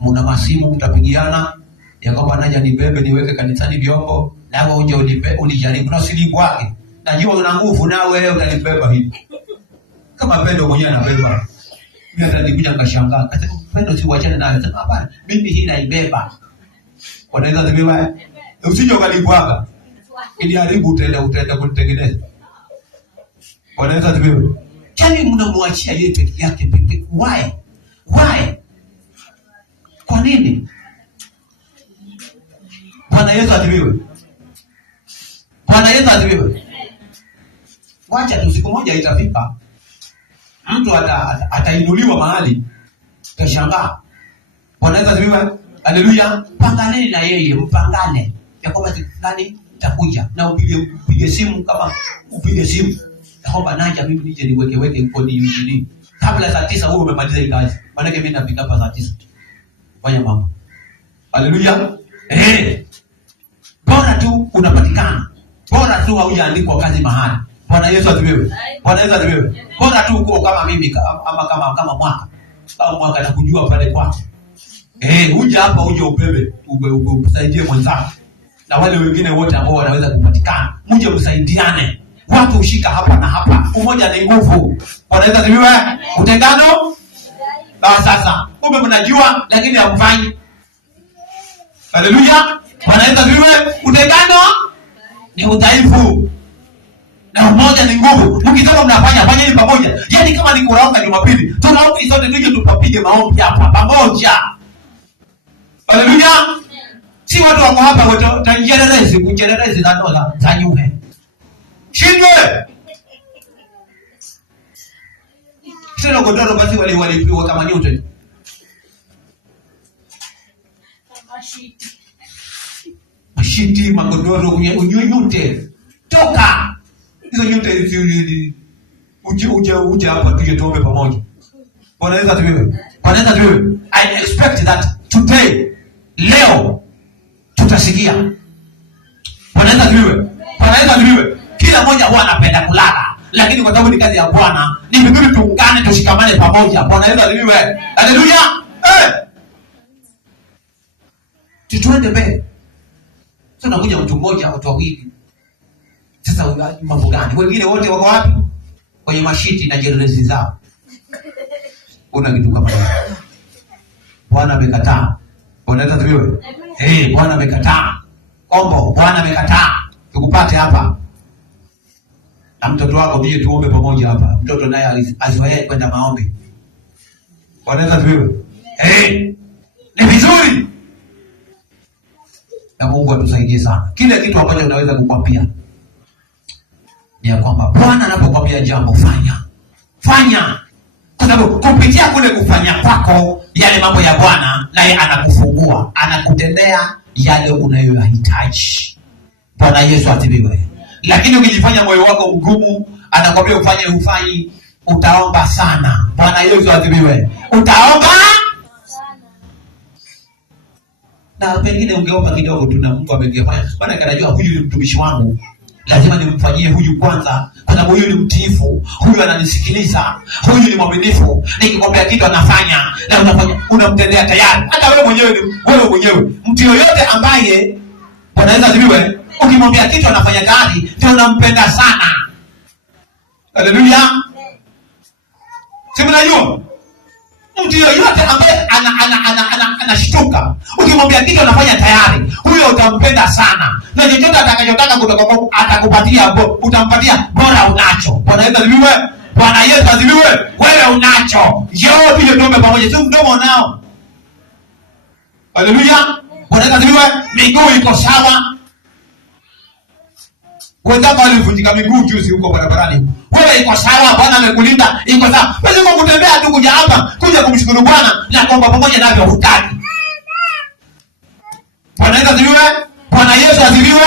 Mna masimu mtapigiana ya kwamba naja nibebe niweke kanisani vyombo, nawe uje unijaribu na usilibwage. Najua una nguvu na wewe utanibeba hivi. Kama Pendo mwenyewe anabeba. Mimi hata nikuja nikashangaa. Kasema Pendo si uachane naye. Sema hapana, mimi hii naibeba. Bwana Yesu asifiwe. Usije ukalibwaga. Ili haribu utaenda kutengeneza. Bwana Yesu asifiwe. Yaani mnamwachia yeye peke yake peke. Why? Kwa nini? Bwana Yesu asifiwe. Bwana Yesu asifiwe. Wacha tu siku moja itafika. Mtu atainuliwa mahali. Utashangaa. Bwana Yesu asifiwe. Haleluya. Panganeni na yeye, mpangane ya kwamba nani takuja na upige simu, kama upige simu naomba naja mimi nije niweke kodi hii kabla saa 9 wewe umemaliza kazi. Maana mimi napika hapa saa 9 fanya mambo. Haleluya. Bora tu unapatikana, bora tu haujaandikwa kazi mahali. Bwana Yesu asifiwe. Bwana Yesu asifiwe. Bora tu uko kama mimi ama kama mwaka na kujua pale kwako. Uje hapa uje ubebe usaidie mwenzako na wale wengine wote ambao wanaweza kupatikana. Uje msaidiane. Watu ushika hapa na hapa. Umoja ni nguvu. Bwana Yesu asifiwe. Utengano? Sasa kumbe mnajua lakini hamfanyi. Haleluya. Bwana Yesu asifiwe. Utengano ni udhaifu. Na umoja ni nguvu. Mkitoka mnafanya hili pamoja. Yaani kama ni kuraoka Jumapili, tunaomba sote tuje tupapige maombi hapa pamoja. Haleluya. Si watu wako hapa kujenderezi za dola za nyume. Shindwe. Sio godoro basi walipiwa kama Newton. Mashiti magodoro unyonyote. Toka. Hizo nyote uje hapa tuje tuombe pamoja. Bwana Yesu asifiwe. Bwana Yesu asifiwe. I expect that today, leo tutasikia. Bwana Yesu asifiwe. Bwana Yesu asifiwe. Kila mmoja huwa anapenda kulala, lakini kwa sababu ni kazi ya Bwana, ni vizuri tuungane, tushikamane pamoja. Bwana Yesu asifiwe. Haleluya. Tutuende mbele. Sasa nakuja mtu mmoja watu wawili. Sasa mambo gani? Wengine wote wako wapi? Kwenye mashiti na jerezi zao. Kuna kitu kama hicho. Bwana amekataa. Bwana Yesu asifiwe. Bwana amekataa. Kombo, Bwana amekataa. Tukupate hapa. Na mtoto wako bije tuombe pamoja hapa. Mtoto naye azoee kwenda maombi. Bwana Yesu asifiwe. Ni vizuri. Na Mungu atusaidie sana. Kile kitu ambacho unaweza kukwambia ni kwamba Bwana anapokuambia jambo fanya. Kwa sababu kupitia kule kufanya kwako yale mambo ya Bwana, naye anakufungua, anakutendea yale unayohitaji. Bwana Yesu asifiwe. Lakini ukijifanya moyo wako mgumu, anakuambia ufanyi, utaomba sana. Bwana Yesu asifiwe. Utaomba sana. Na pengine ungeomba kidogo tu na Mungu amengefanya. Bwana kanajua huyu ni mtumishi wangu. Lazima nimfanyie huyu kwanza, kwa sababu huyu ni mtiifu, huyu ananisikiliza, huyu ni mwaminifu. Nikikwambia kitu anafanya, na unafanya, unamtendea tayari. Hata wewe mwenyewe, mtu yoyote ambaye Bwana Yesu asifiwe, ukimwambia kitu anafanya tayari, ndio unampenda sana. Haleluya. Si mnajua? Mtu yoyote ambaye anashtuka, ukimwambia kitu anafanya tayari, huyo utampenda sana. Na chochote atakachotaka kutoka kwako atakupatia, utampatia, bora unacho. Bwana Yesu asifiwe. Bwana Yesu asifiwe. Wewe unacho. Njoo tuje tuombe pamoja. Si mdomo nao. Haleluya. Bwana Yesu asifiwe. Miguu iko sawa. Wenzako walivunjika miguu juzi huko barabarani. Wewe iko sawa, Bwana amekulinda, iko sawa. Wewe uko kutembea tu kuja hapa, kuja kumshukuru Bwana na kuomba pamoja navyo hutaki. Bwana Yesu asifiwe. Bwana Yesu asifiwe.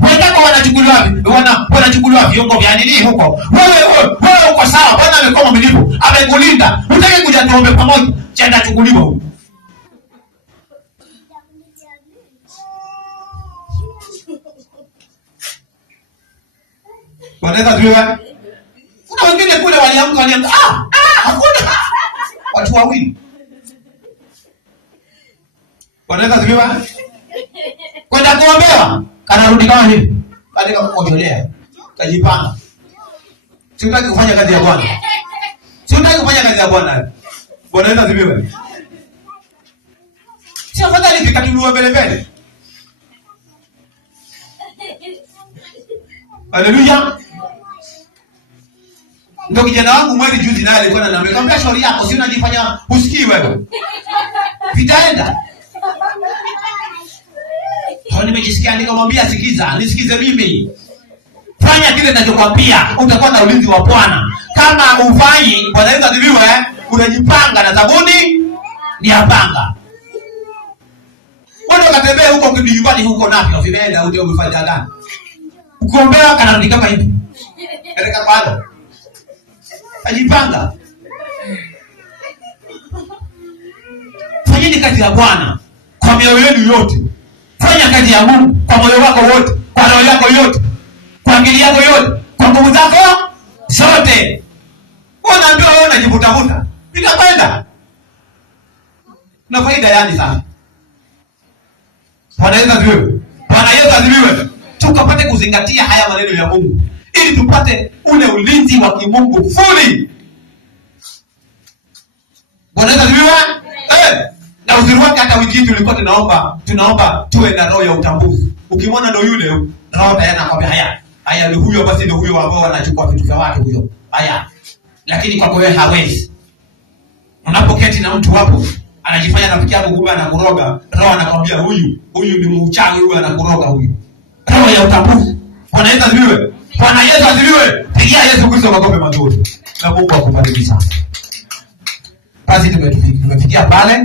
Wenzako wanachukuliwa wapi? Wanachukuliwa viungo vya nini huko? Wewe uko sawa, Bwana amekuwa mwaminifu, amekulinda. Hutaki kuja tuombe pamoja, chenda chukuliwa huko. Bwana Yesu asifiwe. Kuna wengine kule waliamka hakuna. Watu wawili. Bwana Yesu asifiwe. Kwenda kuombewa, kanarudi kama hivi. Katika kukojolea, kajipanga. Sitaki kufanya kazi ya Bwana. Bwana Yesu asifiwe. Sio fadhali vikatulua mbele. Haleluya. Ndio kijana wangu mwezi juzi naye alikuwa ananiambia, "Kambia shauri yako, si unajifanya usikii wewe." Vitaenda. Kwa nimejisikia nikamwambia, "Sikiza, nisikize mimi. Fanya kile ninachokwambia, utakuwa na ulinzi wa Bwana. Kama ufanyi, Bwana Yesu asifiwe, unajipanga na sabuni ni apanga." Wanda katembea huko nyumbani huko napi, usimeenda uje umefanya gani? Ukiombea kanarudi kama hivi. Katika bado. Ajipanga. Fanyeni kazi ya Bwana kwa mioyo yenu yote. Fanya kazi ya Mungu kwa moyo wako wote, kwa roho yako yote, kwa akili yako yote, kwa nguvu zako zote. Unaambiwa wewe unajivutavuta. Nitakwenda. Na faida yani sasa. Bwana Yesu asifiwe. Bwana Yesu asifiwe. Tukapate kuzingatia haya maneno ya Mungu ili tupate ule ulinzi wa kimungu fully. Bwana Yesu asifiwe. Na uzuri wake hata wiki hii tulikuwa tunaomba tuwe na roho ya utambuzi. Ukimwona ndo yule roho tayari anakwambia haya ni huyo, basi ndio huyo ambao anachukua vitu vya watu huyo. Haya. Lakini kwa wewe hawezi. Unapoketi na mtu hapo anajifanya rafiki yako, kumbe anakuroga, roho anakwambia huyu ni mchawi, huyu anakuroga huyu. Roho ya utambuzi. Bwana Yesu asifiwe. Bwana Yesu asifiwe. Pigia Yesu Kristo makofi mazuri. Na Mungu akubariki sana. Basi tumefikia pale.